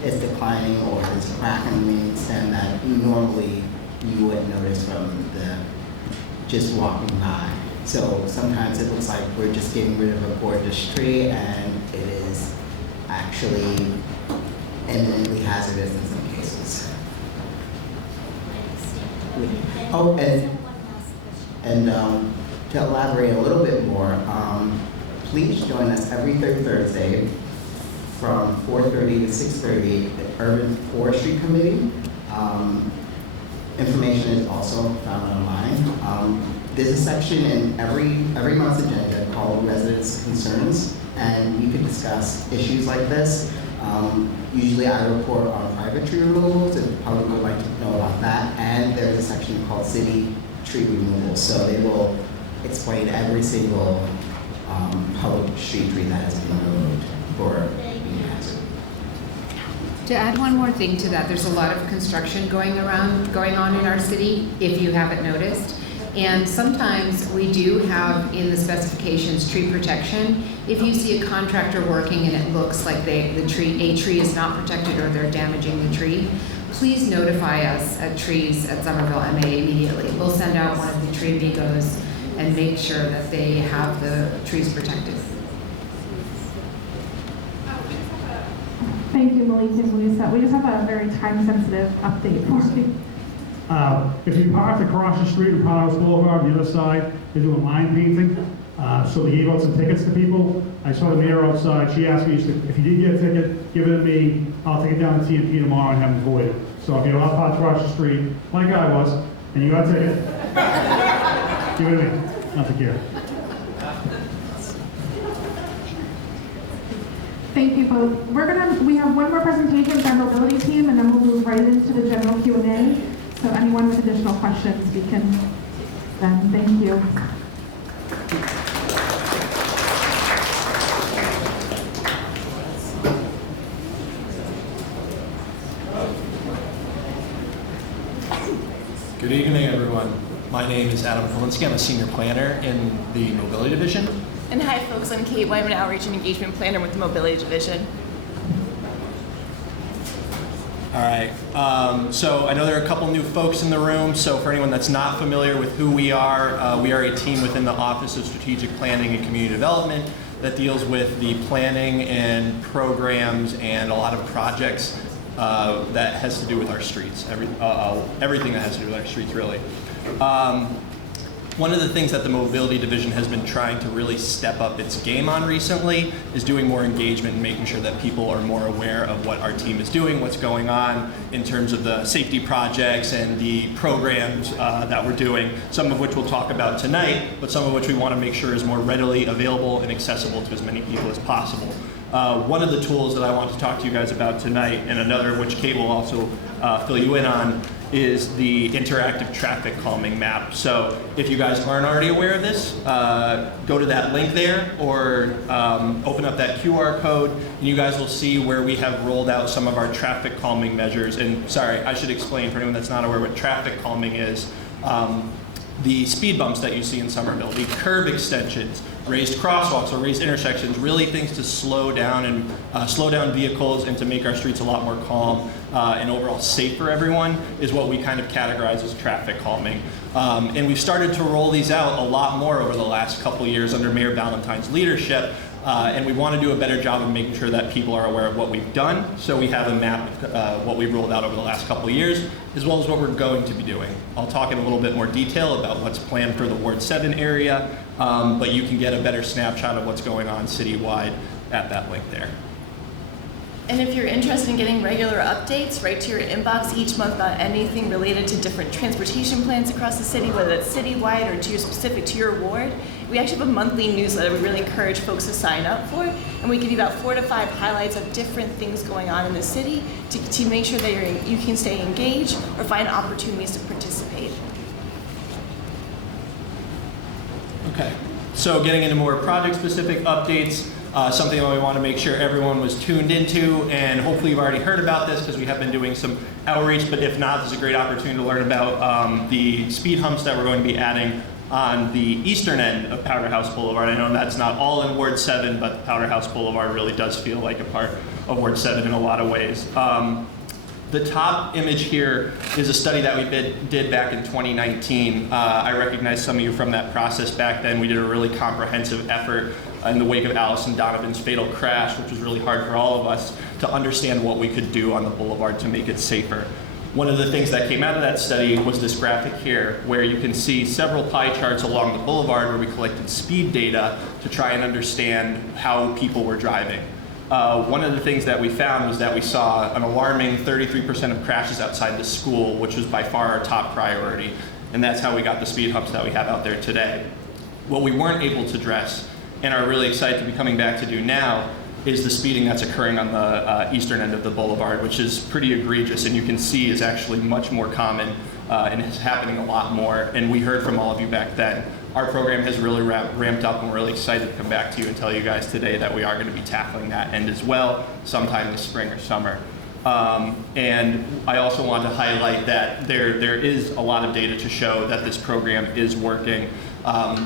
it's declining, or it's cracking the main stem that normally you would notice from just walking by. So sometimes it looks like we're just getting rid of a gorgeous tree, and it is actually eminently hazardous in some cases. Oh, and to elaborate a little bit more, please join us every third Thursday from 4:30 to 6:30 at Urban Forestry Committee. Information is also found online. There's a section in every month's agenda called Residents' Concerns, and you can discuss issues like this. Usually I report on private tree removals, and the public would like to know about that. And there's a section called City Tree Removal, so they will explain every single public street tree that has been removed. for To add one more thing to that, there's a lot of construction going on in our city, if you haven't noticed. And sometimes we do have in the specifications tree protection. If you see a contractor working and it looks like a tree is not protected or they're damaging the tree, please notify us at Trees at Somerville MA immediately. We'll send out one of the tree amigos and make sure that they have the trees protected. Thank you, Malika and Lisa. We just have a very time-sensitive update for you. If you parked across the street in Powderhouse Boulevard, the other side, they're doing line painting. So they gave out some tickets to people. I saw the mayor outside. She asked me, if you did get a ticket, give it to me. I'll take it down to TNT tomorrow and have them voided. So if you're out parked across the street, like I was, and you got a ticket, give it to me. Not to care. Thank you both. We have one more presentation from our mobility team, and then we'll move right into the general Q&A. So anyone with additional questions, we can then. Thank you. Good evening, everyone. My name is Adam Kolinsky. I'm a senior planner in the Mobility Division. And hi, folks. I'm Kate Wyman, Outreach and Engagement Planner with the Mobility Division. All right. So I know there are a couple new folks in the room. So for anyone that's not familiar with who we are a team within the Office of Strategic Planning and Community Development that deals with the planning and programs and a lot of projects that has to do with our streets. Everything that has to do with our streets, really. One of the things that the Mobility Division has been trying to really step up its game on recently is doing more engagement and making sure that people are more aware of what our team is doing, what's going on in terms of the safety projects and the programs that we're doing, some of which we'll talk about tonight, but some of which we want to make sure is more readily available and accessible to as many people as possible. One of the tools that I want to talk to you guys about tonight, and another which Kate will also fill you in on, is the interactive traffic calming map. So if you guys aren't already aware of this, go to that link there or open up that QR code and you guys will see where we have rolled out some of our traffic calming measures. And sorry, I should explain for anyone that's not aware what traffic calming is. The speed bumps that you see in Somerville, the curb extensions, raised crosswalks or raised intersections, really things to slow down vehicles and to make our streets a lot more calm and overall safe for everyone is what we kind of categorize as traffic calming. And we've started to roll these out a lot more over the last couple years under Mayor Valentine's leadership. And we want to do a better job of making sure that people are aware of what we've done. So we have a map of what we've rolled out over the last couple of years, as well as what we're going to be doing. I'll talk in a little bit more detail about what's planned for the Ward 7 area, but you can get a better snapshot of what's going on citywide at that link there. And if you're interested in getting regular updates right to your inbox each month about anything related to different transportation plans across the city, whether it's citywide or specific to your ward, we actually have a monthly newsletter we really encourage folks to sign up for. And we give you about 4 to 5 highlights of different things going on in the city to make sure that you can stay engaged or find opportunities to participate. Okay, so getting into more project-specific updates, something that we want to make sure everyone was tuned into, and hopefully you've already heard about this because we have been doing some outreach, but if not, this is a great opportunity to learn about the speed humps that we're going to be adding on the eastern end of Powderhouse Boulevard. I know that's not all in Ward 7, but Powderhouse Boulevard really does feel like a part of Ward 7 in a lot of ways. The top image here is a study that we did back in 2019. I recognize some of you from that process back then. We did a really comprehensive effort in the wake of Allison Donovan's fatal crash, which was really hard for all of us to understand what we could do on the boulevard to make it safer. One of the things that came out of that study was this graphic here, where you can see several pie charts along the boulevard where we collected speed data to try and understand how people were driving. One of the things that we found was that we saw an alarming 33% of crashes outside the school, which was by far our top priority. And that's how we got the speed humps that we have out there today. What we weren't able to address and are really excited to be coming back to do now is the speeding that's occurring on the eastern end of the boulevard, which is pretty egregious, and you can see is actually much more common and is happening a lot more. And we heard from all of you back then our program has really ramped up, and we're really excited to come back to you and tell you guys today that we are going to be tackling that end as well sometime this spring or summer. And I also want to highlight that there is a lot of data to show that this program is working.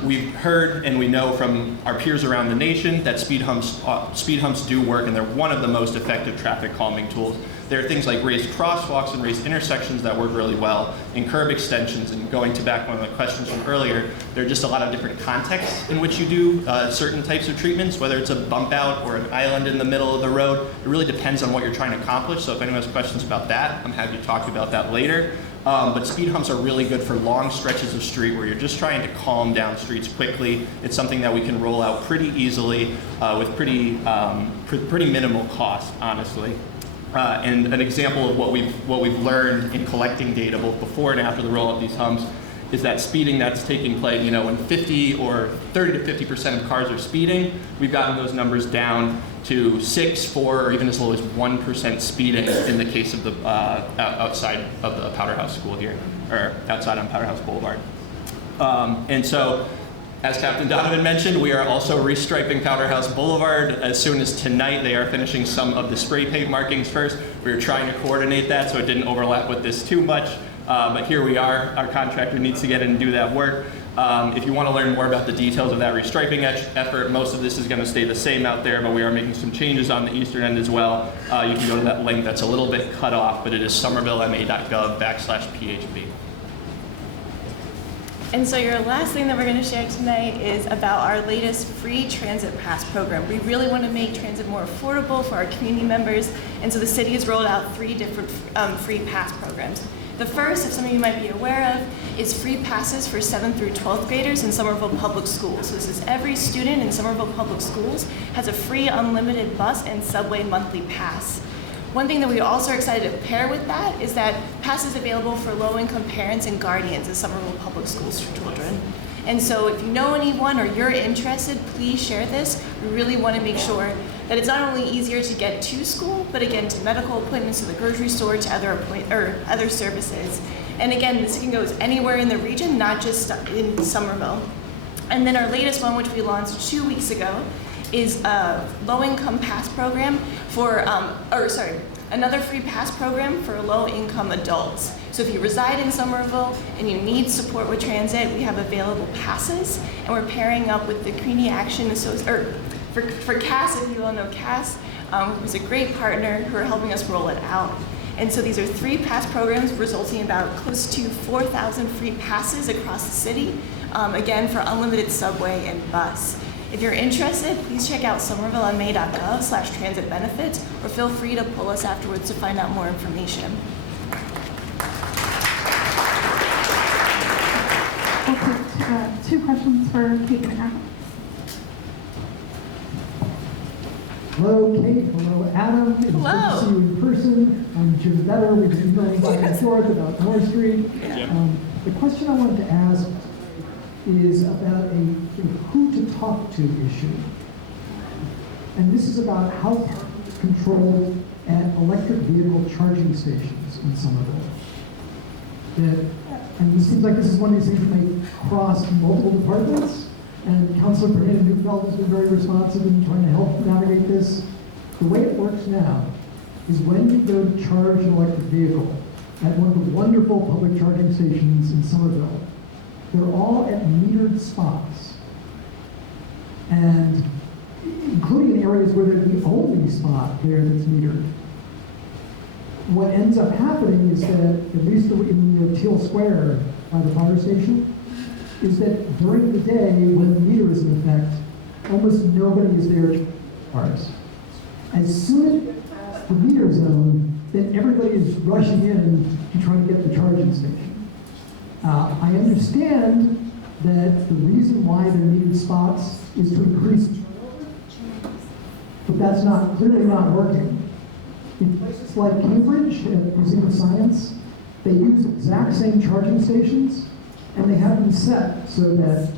We've heard and we know from our peers around the nation that speed humps do work, and they're one of the most effective traffic calming tools. There are things like raised crosswalks and raised intersections that work really well, and curb extensions. And going to back one of the questions from earlier, there are just a lot of different contexts in which you do certain types of treatments, whether it's a bump out or an island in the middle of the road. It really depends on what you're trying to accomplish. So if anyone has questions about that, I'm happy to talk about that later. But speed humps are really good for long stretches of street where you're just trying to calm down streets quickly. It's something that we can roll out pretty easily with pretty minimal cost, honestly. And an example of what we've learned in collecting data both before and after the rollout of these humps is that speeding that's taking place, you know, when 50 or 30 to 50% of cars are speeding, we've gotten those numbers down to 6, 4, or even as low as 1% speeding in the case of the outside of the Powderhouse School here, or outside on Powderhouse Boulevard. And so, as Captain Donovan mentioned, we are also restriping Powderhouse Boulevard as soon as tonight. They are finishing some of the spray paint markings first. We were trying to coordinate that so it didn't overlap with this too much. But here we are. Our contractor needs to get in and do that work. If you want to learn more about the details of that restriping effort, most of this is going to stay the same out there, but we are making some changes on the eastern end as well. You can go to that link that's a little bit cut off, but it is somervillema.gov/PHP. And so your last thing that we're going to share tonight is about our latest free transit pass program. We really want to make transit more affordable for our community members, and so the city has rolled out 3 different free pass programs. The first, if some of you might be aware of, is free passes for 7th through 12th graders in Somerville Public Schools. So this is every student in Somerville Public Schools has a free unlimited bus and subway monthly pass. One thing that we also are excited to pair with that is that passes available for low-income parents and guardians of Somerville Public Schools for children. And so if you know anyone or you're interested, please share this. We really want to make sure that it's not only easier to get to school, but again, to medical appointments, to the grocery store, to other services. And again, this can go anywhere in the region, not just in Somerville. And then our latest one, which we launched 2 weeks ago, is a low-income pass program for, another free pass program for low-income adults. So if you reside in Somerville and you need support with transit, we have available passes, and we're pairing up with the Community Action Association, for CAS, if you all know CAS, who's a great partner who are helping us roll it out. And so these are 3 pass programs resulting in about close to 4,000 free passes across the city, again, for unlimited subway and bus. If you're interested, please check out somervillema.gov/transit benefits, or feel free to pull us afterwards to find out more information. Okay, 2 questions for Kate and Adam. Hello, Kate. Hello, Adam. It's good to see you in person. I'm Jim Vetter. We've been emailing back and forth about North Street. The question I wanted to ask is about a who to talk to issue. And this is about how parking is controlled at electric vehicle charging stations in Somerville. And it seems like this is one of these things that may cross multiple departments. And Councilor Bernard Neufeld has been very responsive in trying to help navigate this. The way it works now is when you go to charge an electric vehicle at one of the wonderful public charging stations in Somerville, they're all at metered spots. And including in areas where they're the only spot there that's metered. What ends up happening is that, at least in Teal Square by the fire station, is that during the day, when the meter is in effect, almost nobody is there to cars. As soon as it gets past the meter zone, then everybody is rushing in to try to get the charging station. I understand that the reason why they're metered spots is to increase turnover, but that's clearly not working. In places like Cambridge, at the Museum of Science, they use the exact same charging stations, and they have them set so that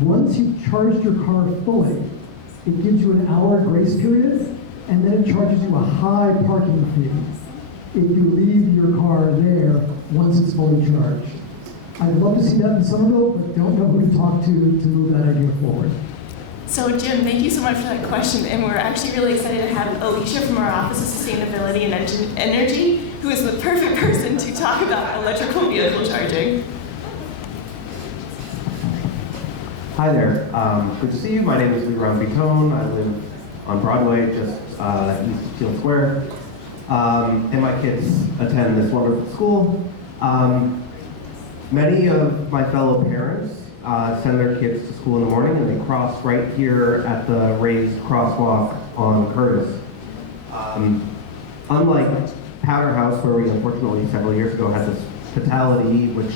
once you've charged your car fully, it gives you an hour grace period, and then it charges you a high parking fee if you leave your car there once it's fully charged. I'd love to see that in Somerville, but don't know who to talk to move that idea forward. So Jim, thank you so much for that question, and we're actually really excited to have Alicia from our Office of Sustainability and Energy, who is the perfect person to talk about electrical vehicle charging. Hi there. Good to see you. My name is Leroy Vitone. I live on Broadway, just east of Teal Square. And my kids attend this wonderful school. Many of my fellow parents send their kids to school in the morning, and they cross right here at the raised crosswalk on Curtis. Unlike Powder House, where we unfortunately several years ago had this fatality, which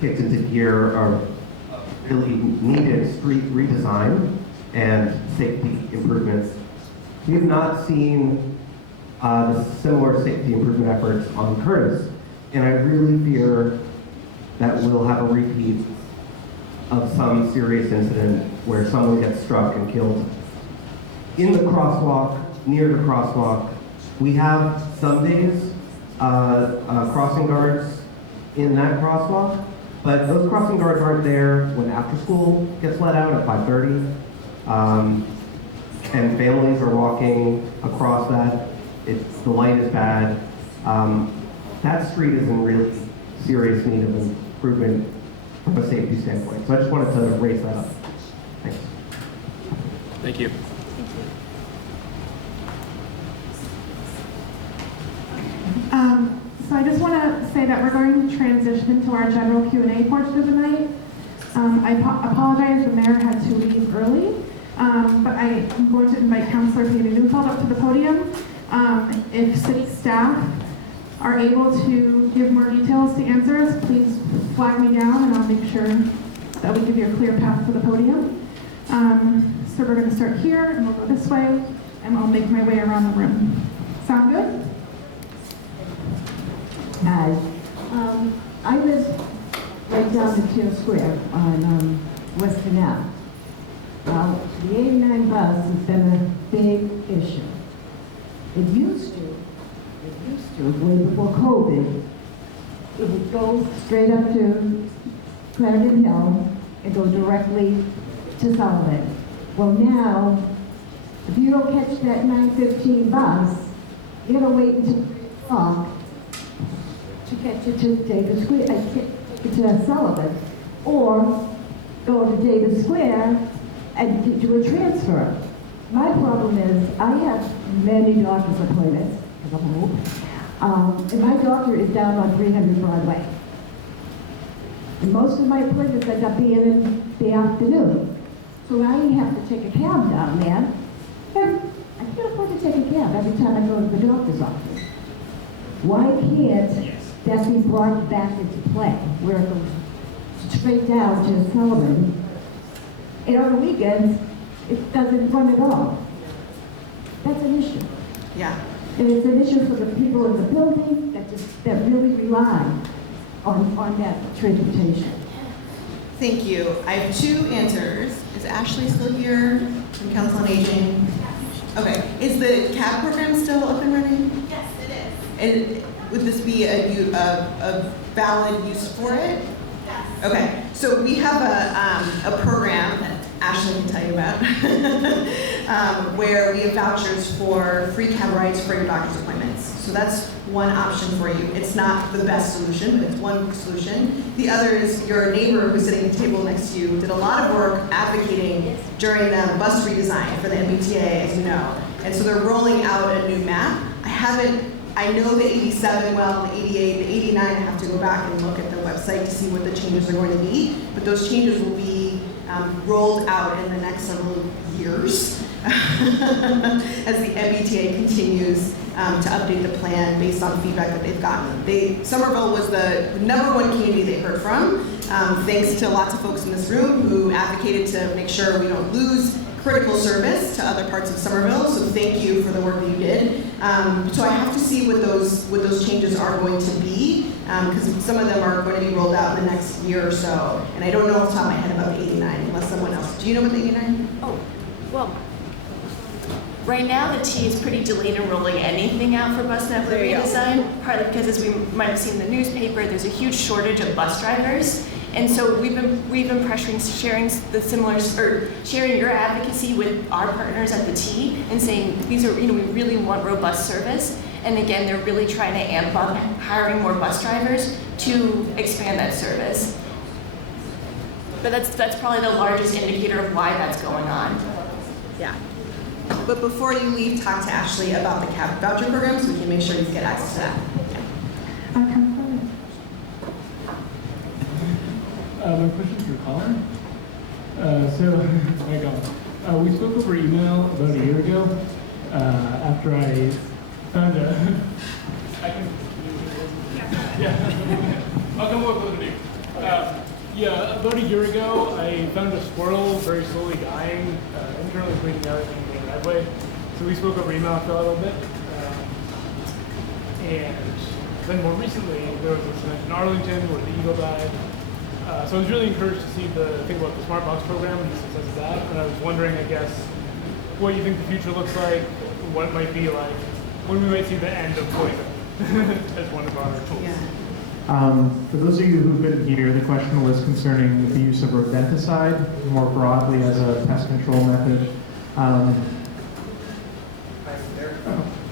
kicked into gear a really needed street redesign and safety improvements, we have not seen the similar safety improvement efforts on Curtis. And I really fear that we'll have a repeat of some serious incident where someone gets struck and killed. In the crosswalk, near the crosswalk, we have some days crossing guards in that crosswalk, but those crossing guards aren't there when after school gets let out at 5:30, and families are walking across that. The light is bad. That street is in really serious need of improvement from a safety standpoint. So I just wanted to raise that up. Thanks. Thank you. So I just want to say that we're going to transition into our general Q&A portion of the night. I apologize, the mayor had to leave early, but I am going to invite Councilor Peter Neufeld up to the podium. If city staff are able to give more details to answers, please flag me down and I'll make sure that we give you a clear path to the podium. So we're going to start here and we'll go this way and I'll make my way around the room. Sound good? Hi. I live right down in Teal Square on Western Ave. Well, the 89 bus has been a big issue. It used to, way before COVID, it would go straight up to Clarendon Hill and go directly to Sullivan. Well now, if you don't catch that 9:15 bus, you gotta wait until 3 o'clock to get you to Davis Square, to Sullivan, or go to Davis Square and do a transfer. My problem is I have many doctor's appointments as a whole, and my doctor is down on 300 Broadway. And most of my appointments end up being in the afternoon. So I have to take a cab down there, and I can't afford to take a cab every time I go to the doctor's office. Why can't that be brought back into play, where it goes straight down to Sullivan? And on the weekends, it doesn't run at all. That's an issue. Yeah. And it's an issue for the people in the building that really rely on that transportation. Thank you. I have two answers. Is Ashley still here from Council on Aging? Okay. Is the CAB program still up and running? Yes, it is. And would this be a valid use for it? Yes. Okay. So we have a program that Ashley can tell you about, where we have vouchers for free cab rides for your doctor's appointments. So that's one option for you. It's not the best solution, but it's one solution. The other is your neighbor who's sitting at the table next to you did a lot of work advocating during the bus redesign for the MBTA, as you know. And so they're rolling out a new map. I know the 87 well, the 88, the 89, I have to go back and look at the website to see what the changes are going to be. But those changes will be rolled out in the next several years as the MBTA continues to update the plan based on feedback that they've gotten. Somerville was the #1 community they heard from, thanks to lots of folks in this room who advocated to make sure we don't lose critical service to other parts of Somerville. So thank you for the work that you did. So I have to see what those changes are going to be, because some of them are going to be rolled out in the next year or so. And I don't know off the top of my head about the 89, unless someone else. Do you know about the 89? Oh, well, Right now, the T is pretty delayed in rolling anything out for bus network There you go. redesign, partly because, as we might have seen in the newspaper, there's a huge shortage of bus drivers. And so we've been pressuring, sharing your advocacy with our partners at the T and saying, these are, we really want robust service. And again, they're really trying to amp up hiring more bus drivers to expand that service. But that's probably the largest indicator of why that's going on. Yeah. But before you leave, talk to Ashley about the CAP voucher program so we can make sure you get access to that. My question's for Colin. We spoke over email about a year ago after I found a. I'll come up with a new. About a year ago, I found a squirrel very slowly dying, internally bleeding out in the driveway. So we spoke over email for a little bit. And then more recently, there was this event in Arlington where the eagle died. So I was really encouraged to see the thing about the Smart Box program and the success of that. And I was wondering, I guess, what you think the future looks like, what it might be like, when we might see the end of poison as one of our tools. Yeah. For those of you who couldn't hear, the question was concerning the use of rodenticide more broadly as a pest control method.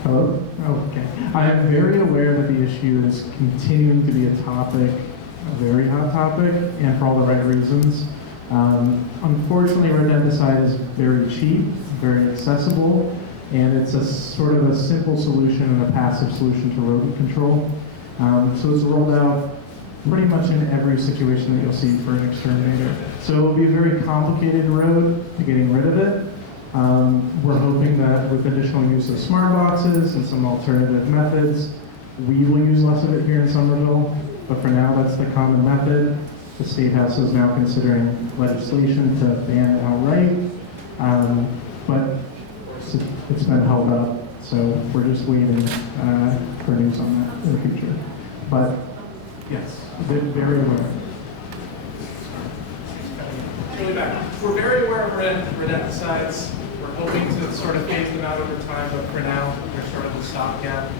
Hello? Oh, okay. I am very aware that the issue is continuing to be a topic, a very hot topic, and for all the right reasons. Unfortunately, rodenticide is very cheap, very accessible, and it's a sort of a simple solution and a passive solution to rodent control. So it's rolled out pretty much in every situation that you'll see for an exterminator. So it'll be a very complicated road to getting rid of it. We're hoping that with additional use of smart boxes and some alternative methods, we will use less of it here in Somerville. But for now, that's the common method. The State House is now considering legislation to ban it outright. But it's been held up, so we're just waiting for news on that in the future. But yes, very aware. Really back. We're very aware of rodenticides. We're hoping to sort of phase them out over time, but for now, they're sort of the stopgap.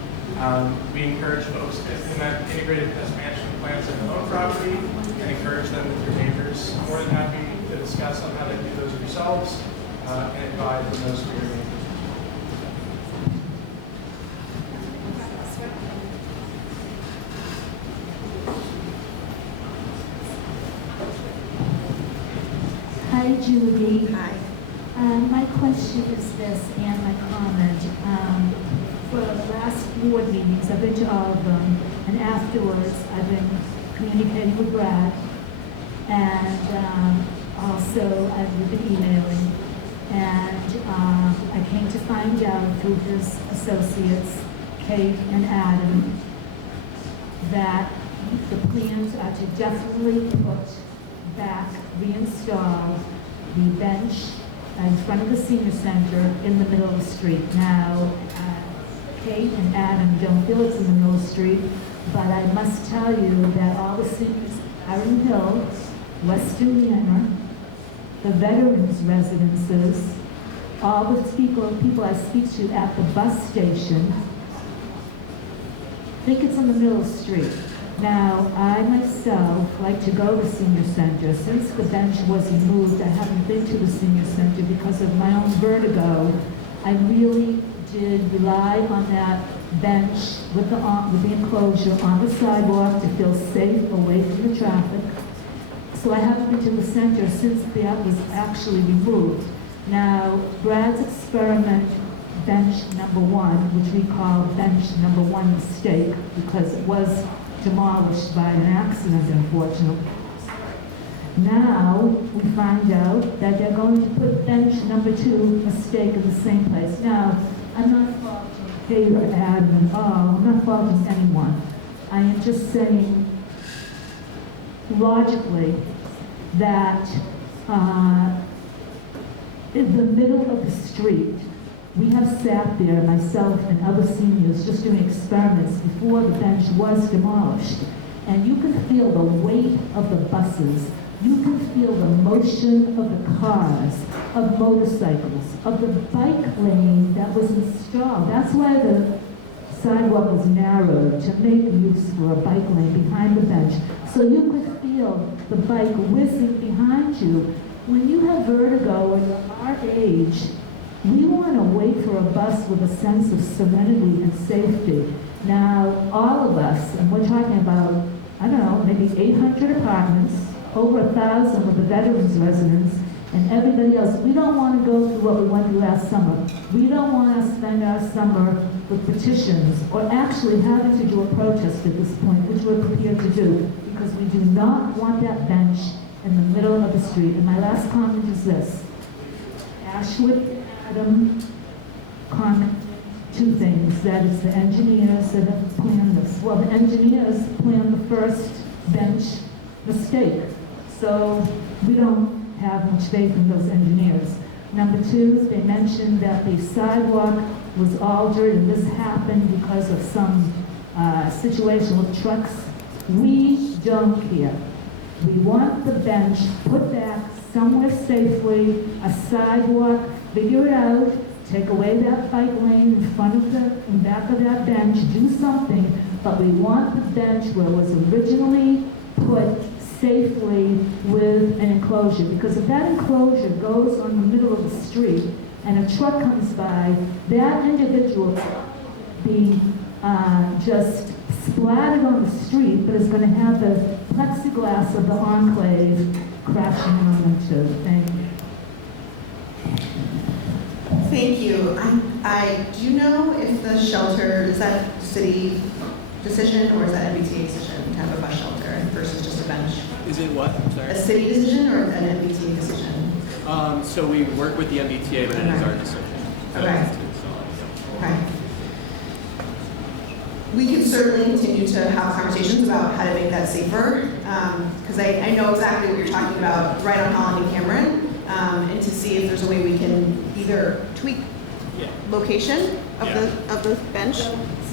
We encourage folks to implement integrated pest management plans on their own property and encourage them with your neighbors. I'm more than happy to discuss on how to do those yourselves and advise on those for your neighbors. Hi, Judy. Hi. My question is this, and my comment. For the last board meetings, I've been to all of them, and afterwards, I've been communicating with Brad, and also I've been emailing. And I came to find out through his associates, Kate and Adam, that the plans are to definitely put back, reinstall the bench in front of the senior center in the middle of the street. Now, Kate and Adam don't feel it's in the middle of the street, but I must tell you that all the seniors, Erin Hill, West Indiana, the veterans' residences, all the people I speak to at the bus station think it's in the middle of the street. Now, I myself like to go to senior center. Since the bench was removed, I haven't been to the senior center because of my own vertigo. I really did rely on that bench with the enclosure on the sidewalk to feel safe away from the traffic. So I haven't been to the center since that was actually removed. Now, Brad's experiment bench number one, which we call bench number one mistake because it was demolished by an accident, unfortunately. Now, we find out that they're going to put bench number two mistake in the same place. Now, I'm not faulting Kate or Adam at all. I'm not faulting anyone. I am just saying, logically, that in the middle of the street, we have sat there, myself and other seniors, just doing experiments before the bench was demolished. And you can feel the weight of the buses You can feel the motion of the cars, of motorcycles, of the bike lane that was installed. That's why the sidewalk was narrowed, to make use for a bike lane behind the bench. So you could feel the bike whizzing behind you. When you have vertigo and you're our age, we want to wait for a bus with a sense of serenity and safety. Now, all of us, and we're talking about, I don't know, maybe 800 apartments, over 1,000 with the veterans residents, and everybody else, we don't want to go through what we went through last summer. We don't want to spend our summer with petitions or actually having to do a protest at this point, which we're prepared to do, because we do not want that bench in the middle of the street. And my last comment is this. Ashwood Adam comment two things. That is the engineers that have planned this. Well, the engineers planned the first bench mistake. So we don't have much faith in those engineers. Number two, they mentioned that the sidewalk was altered and this happened because of some situation with trucks. We don't care. We want the bench put back somewhere safely, a sidewalk, figure it out, take away that bike lane in front of in back of that bench, do something, but we want the bench where it was originally put safely with an enclosure. Because if that enclosure goes on the middle of the street and a truck comes by, that individual being just splattered on the street, but is going to have the plexiglass of the enclave crashing on them too. Thank you. Thank you. I do you know if the shelter, is that city decision or is that MBTA decision to have a bus shelter versus just a bench? Is it what? I'm sorry. A city decision or an MBTA decision? So we work with the MBTA, but it is our decision. Okay. Okay. We can certainly continue to have conversations about how to make that safer, because I know exactly what you're talking about right on Holland and Cameron, and to see if there's a way we can either tweak location of the bench.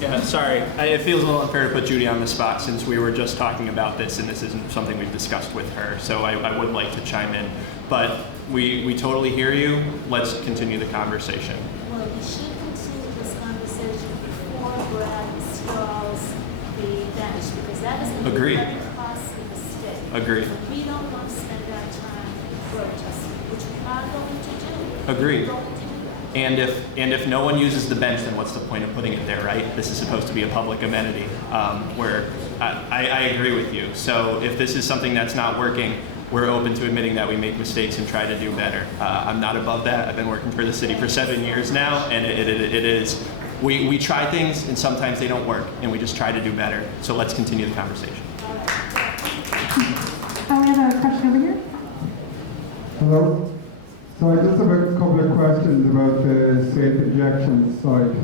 Yeah, sorry. It feels a little unfair to put Judy on the spot since we were just talking about this and this isn't something we've discussed with her. So I would like to chime in. But we totally hear you. Let's continue the conversation. Well, we should continue this conversation before Brad installs the bench, because that is a Agreed. very costly mistake. Agreed. So we don't want to spend our time protesting, which we are going to do. Agreed. We're going to do that. And if no one uses the bench, then what's the point of putting it there, right? This is supposed to be a public amenity. Where I agree with you. So if this is something that's not working, we're open to admitting that we make mistakes and try to do better. I'm not above that. I've been working for the city for 7 years now, and it is. We try things, and sometimes they don't work, and we just try to do better. So let's continue the conversation. We have a question over here. Hello. So I just have a couple of questions about the safe injection site.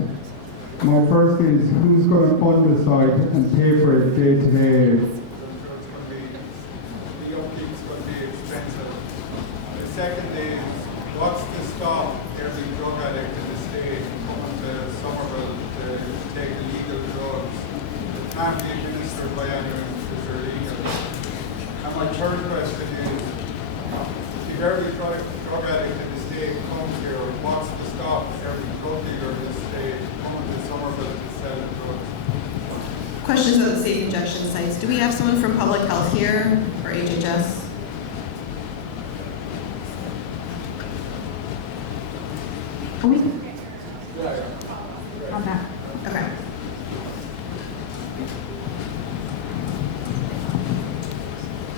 My first is, who's going to fund the site and pay for it day to day? The second is, what's to stop every drug addict in the state coming to Somerville to take illegal drugs that can't be administered by anyone because they're illegal? And my third question is, if every drug addict in the state comes here, what's to stop every drug dealer in the state coming to Somerville to sell drugs? Questions about the safe injection sites. Do we have someone from public health here or HHS? Okay.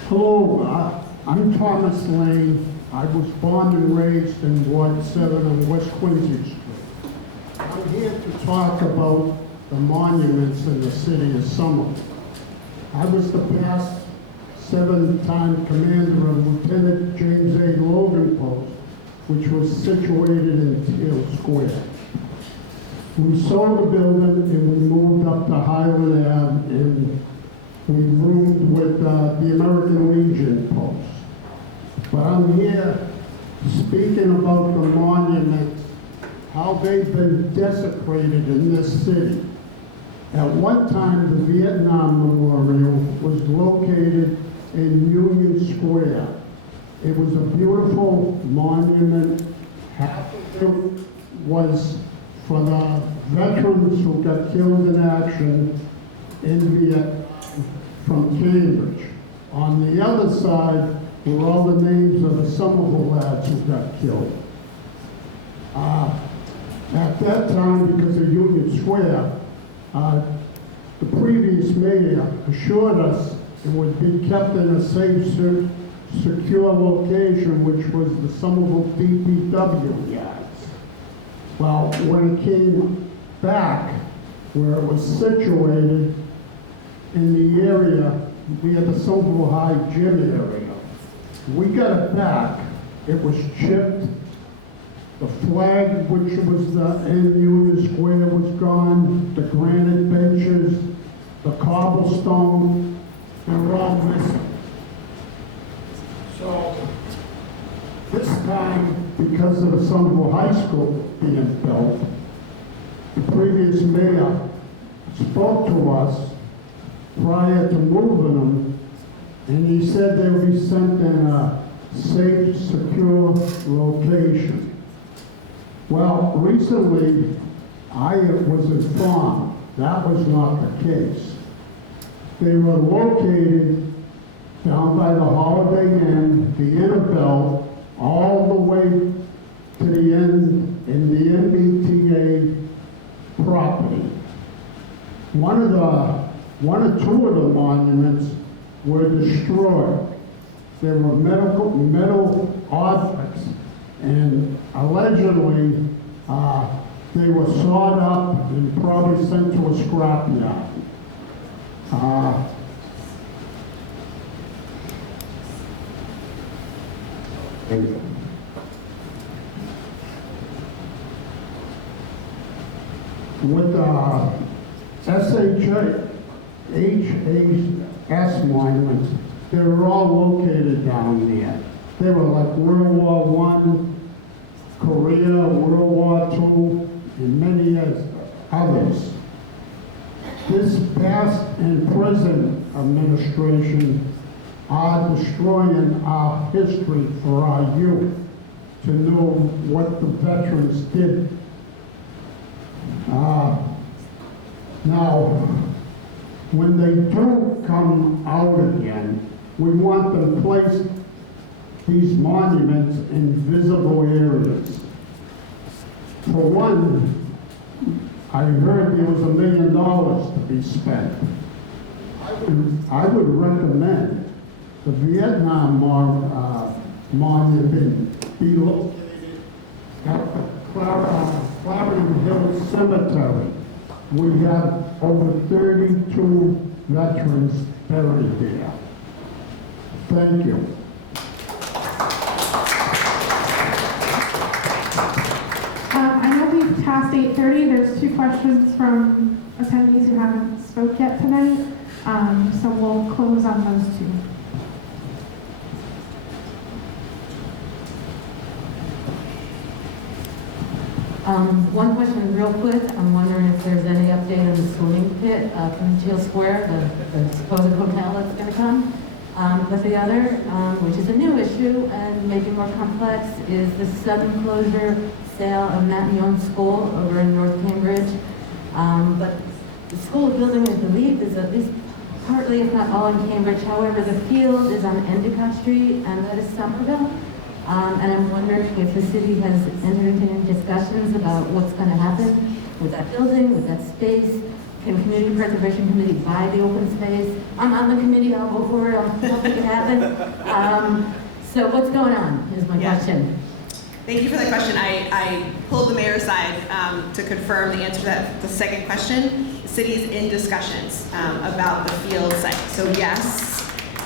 Hello, I'm Thomas Lane. I was born and raised in Ward 7 on West Quincy Street. I'm here to talk about the monuments in the city of Somerville. I was the past 7-time commander of Lieutenant James A. Logan Post, which was situated in Teal Square. We sold the building and we moved up to Highland Ave and we roomed with the American Legion Post. But I'm here speaking about the monuments, how they've been desecrated in this city. At one time, the Vietnam Memorial was located in Union Square. It was a beautiful monument. Half of it was for the veterans who got killed in action in Vietnam from Cambridge. On the other side were all the names of the Somerville lads who got killed. At that time, because of Union Square, the previous mayor assured us it would be kept in a safe, secure location, which was the Somerville DPW yards. Well, when it came back, where it was situated in the area near the Somerville High Gym area, we got it back. It was chipped. The flag, which was the end Union Square, was gone. The granite benches, the cobblestone, they were all missing. So this time, because of the Somerville High School being built, the previous mayor spoke to us prior to moving them, and he said they would be sent in a safe, secure location. Well, recently, I was informed that was not the case. They were located down by the Holiday Inn, the Inner Belt, all the way to the end in the MBTA property. One or two of the monuments were destroyed. They were metal objects, and allegedly they were sawed up and probably sent to a scrapyard. With HHS monuments, they were all located down there. They were like World War I, Korea, World War II, and many others. This past and present administration are destroying our history for our youth to know what the veterans did. Now, when they do come out again, we want them to place these monuments in visible areas. For one, I heard there was $1 million to be spent. I would recommend the Vietnam monument be located at the Clarendon Hill Cemetery. We have over 32 veterans buried there. Thank you. I know we've passed 8:30. There's 2 questions from attendees who haven't spoke yet tonight. So we'll close on those 2. One question real quick. I'm wondering if there's any update on the swimming pit from Teal Square, the supposed hotel that's going to come. But the other, which is a new issue and maybe more complex, is the sudden closure sale of Matt Young School over in North Cambridge. But the school building, I believe, is at least partly, if not all, in Cambridge. However, the field is on Endicott Street, and that is Somerville. And I'm wondering if the city has entered into any discussions about what's going to happen with that building, with that space. Can Community Preservation Committee buy the open space? I'm on the committee, I'll go for it, I'll make it happen. So what's going on is my question. Thank you for that question. I pulled the mayor aside to confirm the answer to that, the second question. The city is in discussions about the field site. So yes,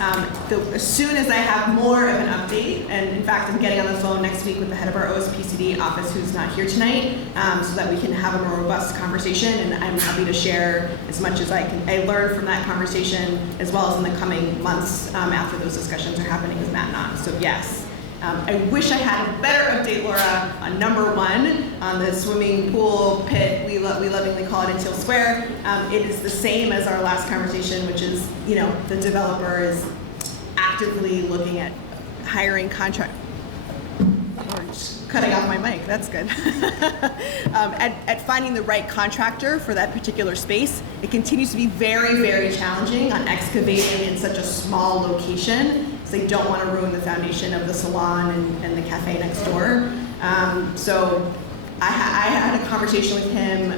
as soon as I have more of an update, and in fact I'm getting on the phone next week with the head of our OSPCD office who's not here tonight, so that we can have a more robust conversation, and I'm happy to share as much as I learn from that conversation, as well as in the coming months after those discussions are happening with Matt Knott. So yes. I wish I had a better update, Laura, on number 1, on the swimming pool pit, we lovingly call it in Teal Square. It is the same as our last conversation, which is, the developer is actively looking at hiring contract. Or just cutting off my mic, that's good. At finding the right contractor for that particular space. It continues to be very, very challenging on excavating in such a small location. So they don't want to ruin the foundation of the salon and the cafe next door. So I had a conversation with him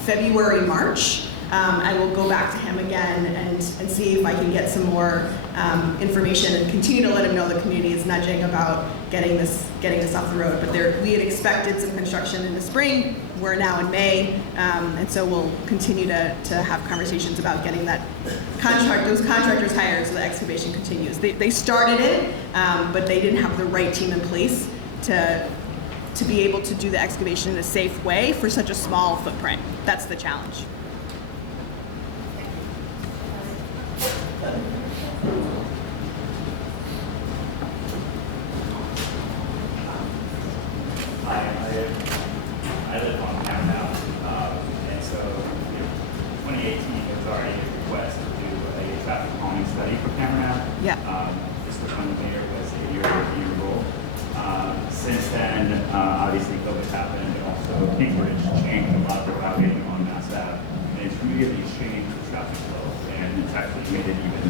February, March. I will go back to him again and see if I can get some more information and continue to let him know the community is nudging about getting this off the road. But we had expected some construction in the spring. We're now in May, and so we'll continue to have conversations about getting those contractors hired so the excavation continues. They started it, but they didn't have the right team in place to be able to do the excavation in a safe way for such a small footprint. That's the challenge. I live on Cameron Ave, and so 2018 was already a request to do a traffic calming study for Cameron Ave. Yeah. This was when the mayor was in your role. Since then, obviously COVID happened, and also Cambridge changed a lot of the routing on Mass Ave, and it's really changed the traffic flow, and it's actually made it even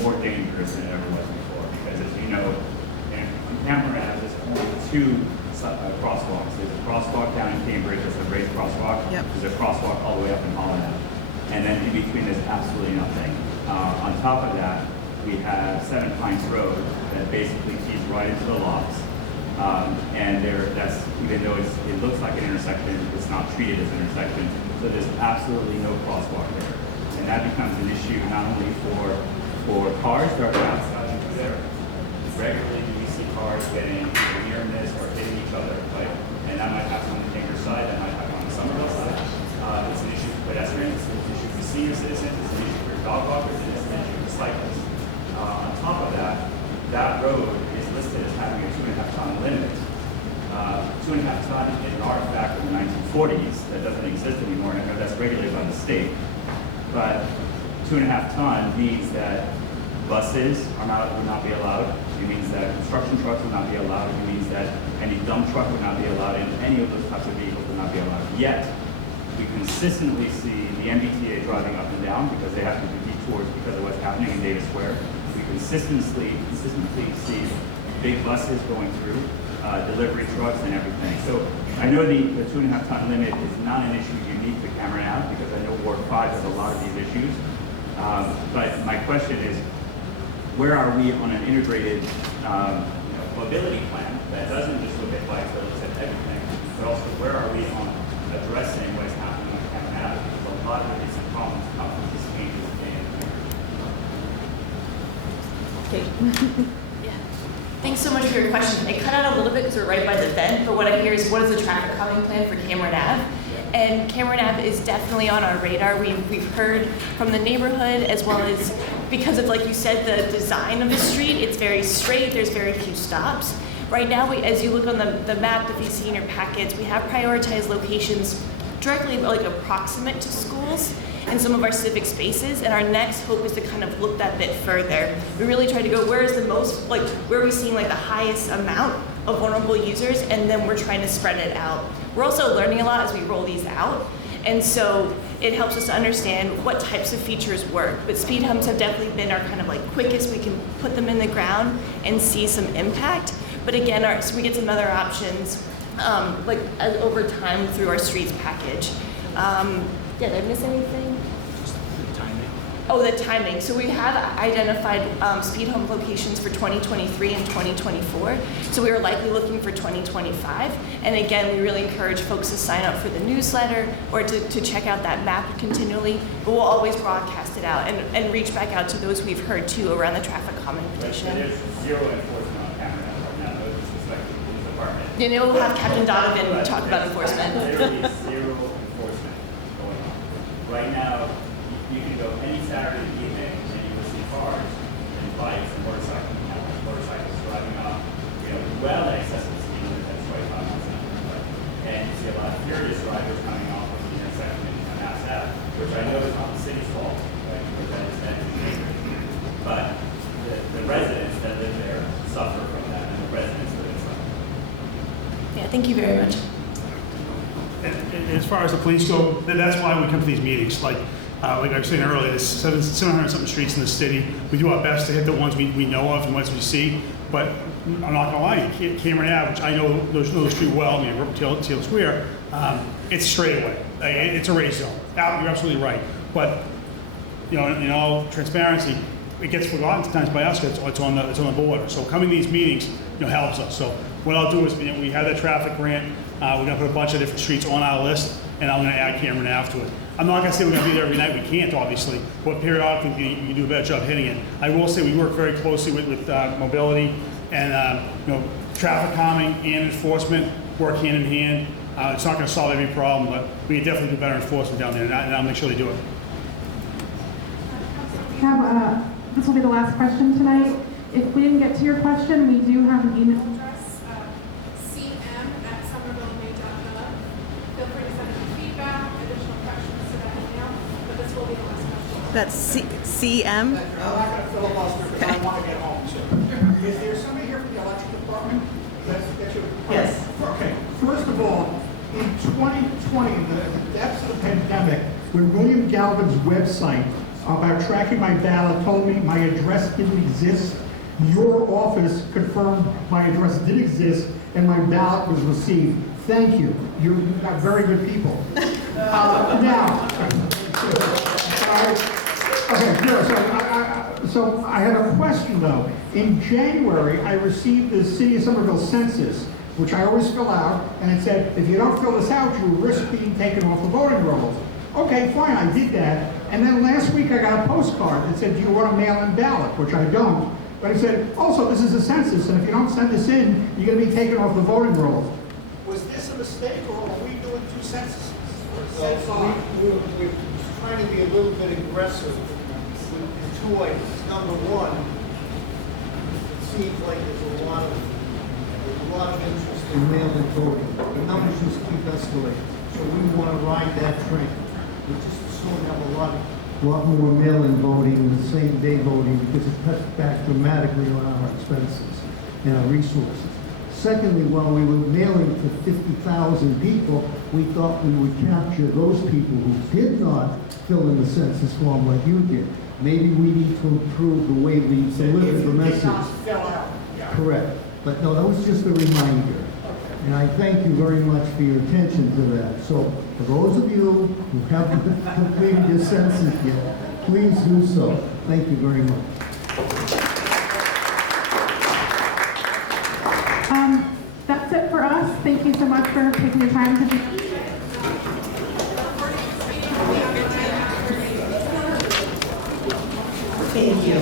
more dangerous than it ever was before. Because as you know, Cameron Ave is only two crosswalks. There's a crosswalk down in Cambridge, there's a raised crosswalk. Yep. There's a crosswalk all the way up in Holland Ave. And then in between there's absolutely nothing. On top of that, we have 7 Pines Road that basically feeds right into the lofts. And that's even though it looks like an intersection, it's not treated as an intersection. So there's absolutely no crosswalk there. And that becomes an issue not only for cars that are outside of there. Regularly we see cars getting near miss or hitting each other, right? And that might happen on the Cambridge side, that might happen on the Somerville side. It's an issue for pedestrians, it's an issue for senior citizens, it's an issue for dog walkers, and it's an issue for cyclists. On top of that, that road is listed as having a 2.5-ton limit. 2.5 ton is an artifact of the 1940s that doesn't exist anymore, and I know that's regulated by the state. But 2.5 ton means that buses would not be allowed. It means that construction trucks would not be allowed. It means that any dump truck would not be allowed, and any of those types of vehicles would not be allowed. Yet, we consistently see the MBTA driving up and down because they have to do detours because of what's happening in Davis Square. We consistently see big buses going through, delivery trucks and everything. So I know the 2.5-ton limit is not an issue unique to Cameron Ave because I know Ward 5 has a lot of these issues. But my question is, where are we on an integrated mobility plan that doesn't just look at bikes, but looks at everything, but also where are we on addressing what is happening on Cameron Ave? A lot of these problems come from these changes in Yeah. Thanks so much for your question. I cut out a little bit because we're right by the vent, but what I hear is what is the traffic calming plan for Cameron Ave? And Cameron Ave is definitely on our radar. We've heard from the neighborhood as well as because of, like you said, the design of the street. It's very straight, there's very few stops. Right now, as you look on the map that you see in your packets, we have prioritized locations directly approximate to schools and some of our civic spaces, and our next hope is to kind of look that bit further. We really try to go where is the most, where are we seeing the highest amount of vulnerable users, and then we're trying to spread it out. We're also learning a lot as we roll these out, and so it helps us to understand what types of features work. But speed humps have definitely been our kind of quickest. We can put them in the ground and see some impact. But again, so we get some other options over time through our streets package. Did I miss anything? Oh, the timing. So we have identified speed hump locations for 2023 and 2024. So we are likely looking for 2025. And again, we really encourage folks to sign up for the newsletter or to check out that map continually. But we'll always broadcast it out and reach back out to those we've heard too around the traffic calming petition. There's zero enforcement on Cameron Ave right now. No disrespect to the police department. We'll have Captain Donovan talk about enforcement. Literally zero enforcement going on. Right now, you can go any Saturday evening and you will see cars and bikes and motorcycles driving up, well in excess of the speed limit that's 25 miles an hour. And you see a lot of furious drivers coming off of the intersection in Mass Ave, which I know is not the city's fault, right? Because that is that. But the residents suffer from that, and the residents really suffer. Yeah, thank you very much. And as far as the police go, that's why we come to these meetings. Like I was saying earlier, there's 700 something streets in the city. We do our best to hit the ones we know of and ones we see. But I'm not gonna lie, Cameron Ave, which I know those street well, I mean, we're up Taylor Square, it's straight away. It's a race zone. You're absolutely right. But you know, in all transparency, it gets forgotten sometimes by us. It's on the border. So coming to these meetings, helps us. So what I'll do is, we have that traffic grant. We're gonna put a bunch of different streets on our list, and I'm gonna add Cameron Ave to it. I'm not gonna say we're gonna be there every night. We can't, obviously, but periodically you can do a better job hitting it. I will say we work very closely with mobility and traffic calming and enforcement work hand in hand. It's not gonna solve every problem, but we can definitely do better enforcement down there, and I'll make sure they do it. This will be the last question tonight. If we didn't get to your question, we do have an email address, cm@somervillema.gov. Feel free to send any feedback, additional questions to that email, but this will be the last question. That's CM? I'm not going to filibuster because I want to get home. So, is there somebody here from the electric department? That's your Yes. Okay. First of all, in 2020, the depths of the pandemic, when William Galvin's website about tracking my ballot told me my address didn't exist, your office confirmed my address did exist and my ballot was received. Thank you. You've got very good people. Now, okay, good. So I have a question though. In January, I received the City of Somerville census, which I always fill out, and it said, if you don't fill this out, you risk being taken off the voting rolls. Okay, fine, I did that. And then last week I got a postcard that said, do you want a mail-in ballot? Which I don't. But it said, also, this is a census, and if you don't send this in, you're going to be taken off the voting rolls. Was this a mistake, or are we doing two censuses? We're trying to be a little bit aggressive with two items. Number one, it seems like there's a lot of interest in mail-in voting. The numbers just keep escalating. So we want to ride that train. We just sort of have a lot more mail-in voting and the same day voting because it cuts back dramatically on our expenses and our resources. Secondly, while we were mailing to 50,000 people, we thought we would capture those people who did not fill in the census form like you did. Maybe we need to improve the way we deliver the message. Did not fill out. Yeah. Correct. But no, that was just a reminder. And I thank you very much for your attention to that. So for those of you who haven't completed your census yet, please do so. Thank you very much. That's it for us. Thank you so much for taking the time to be here. Thank you.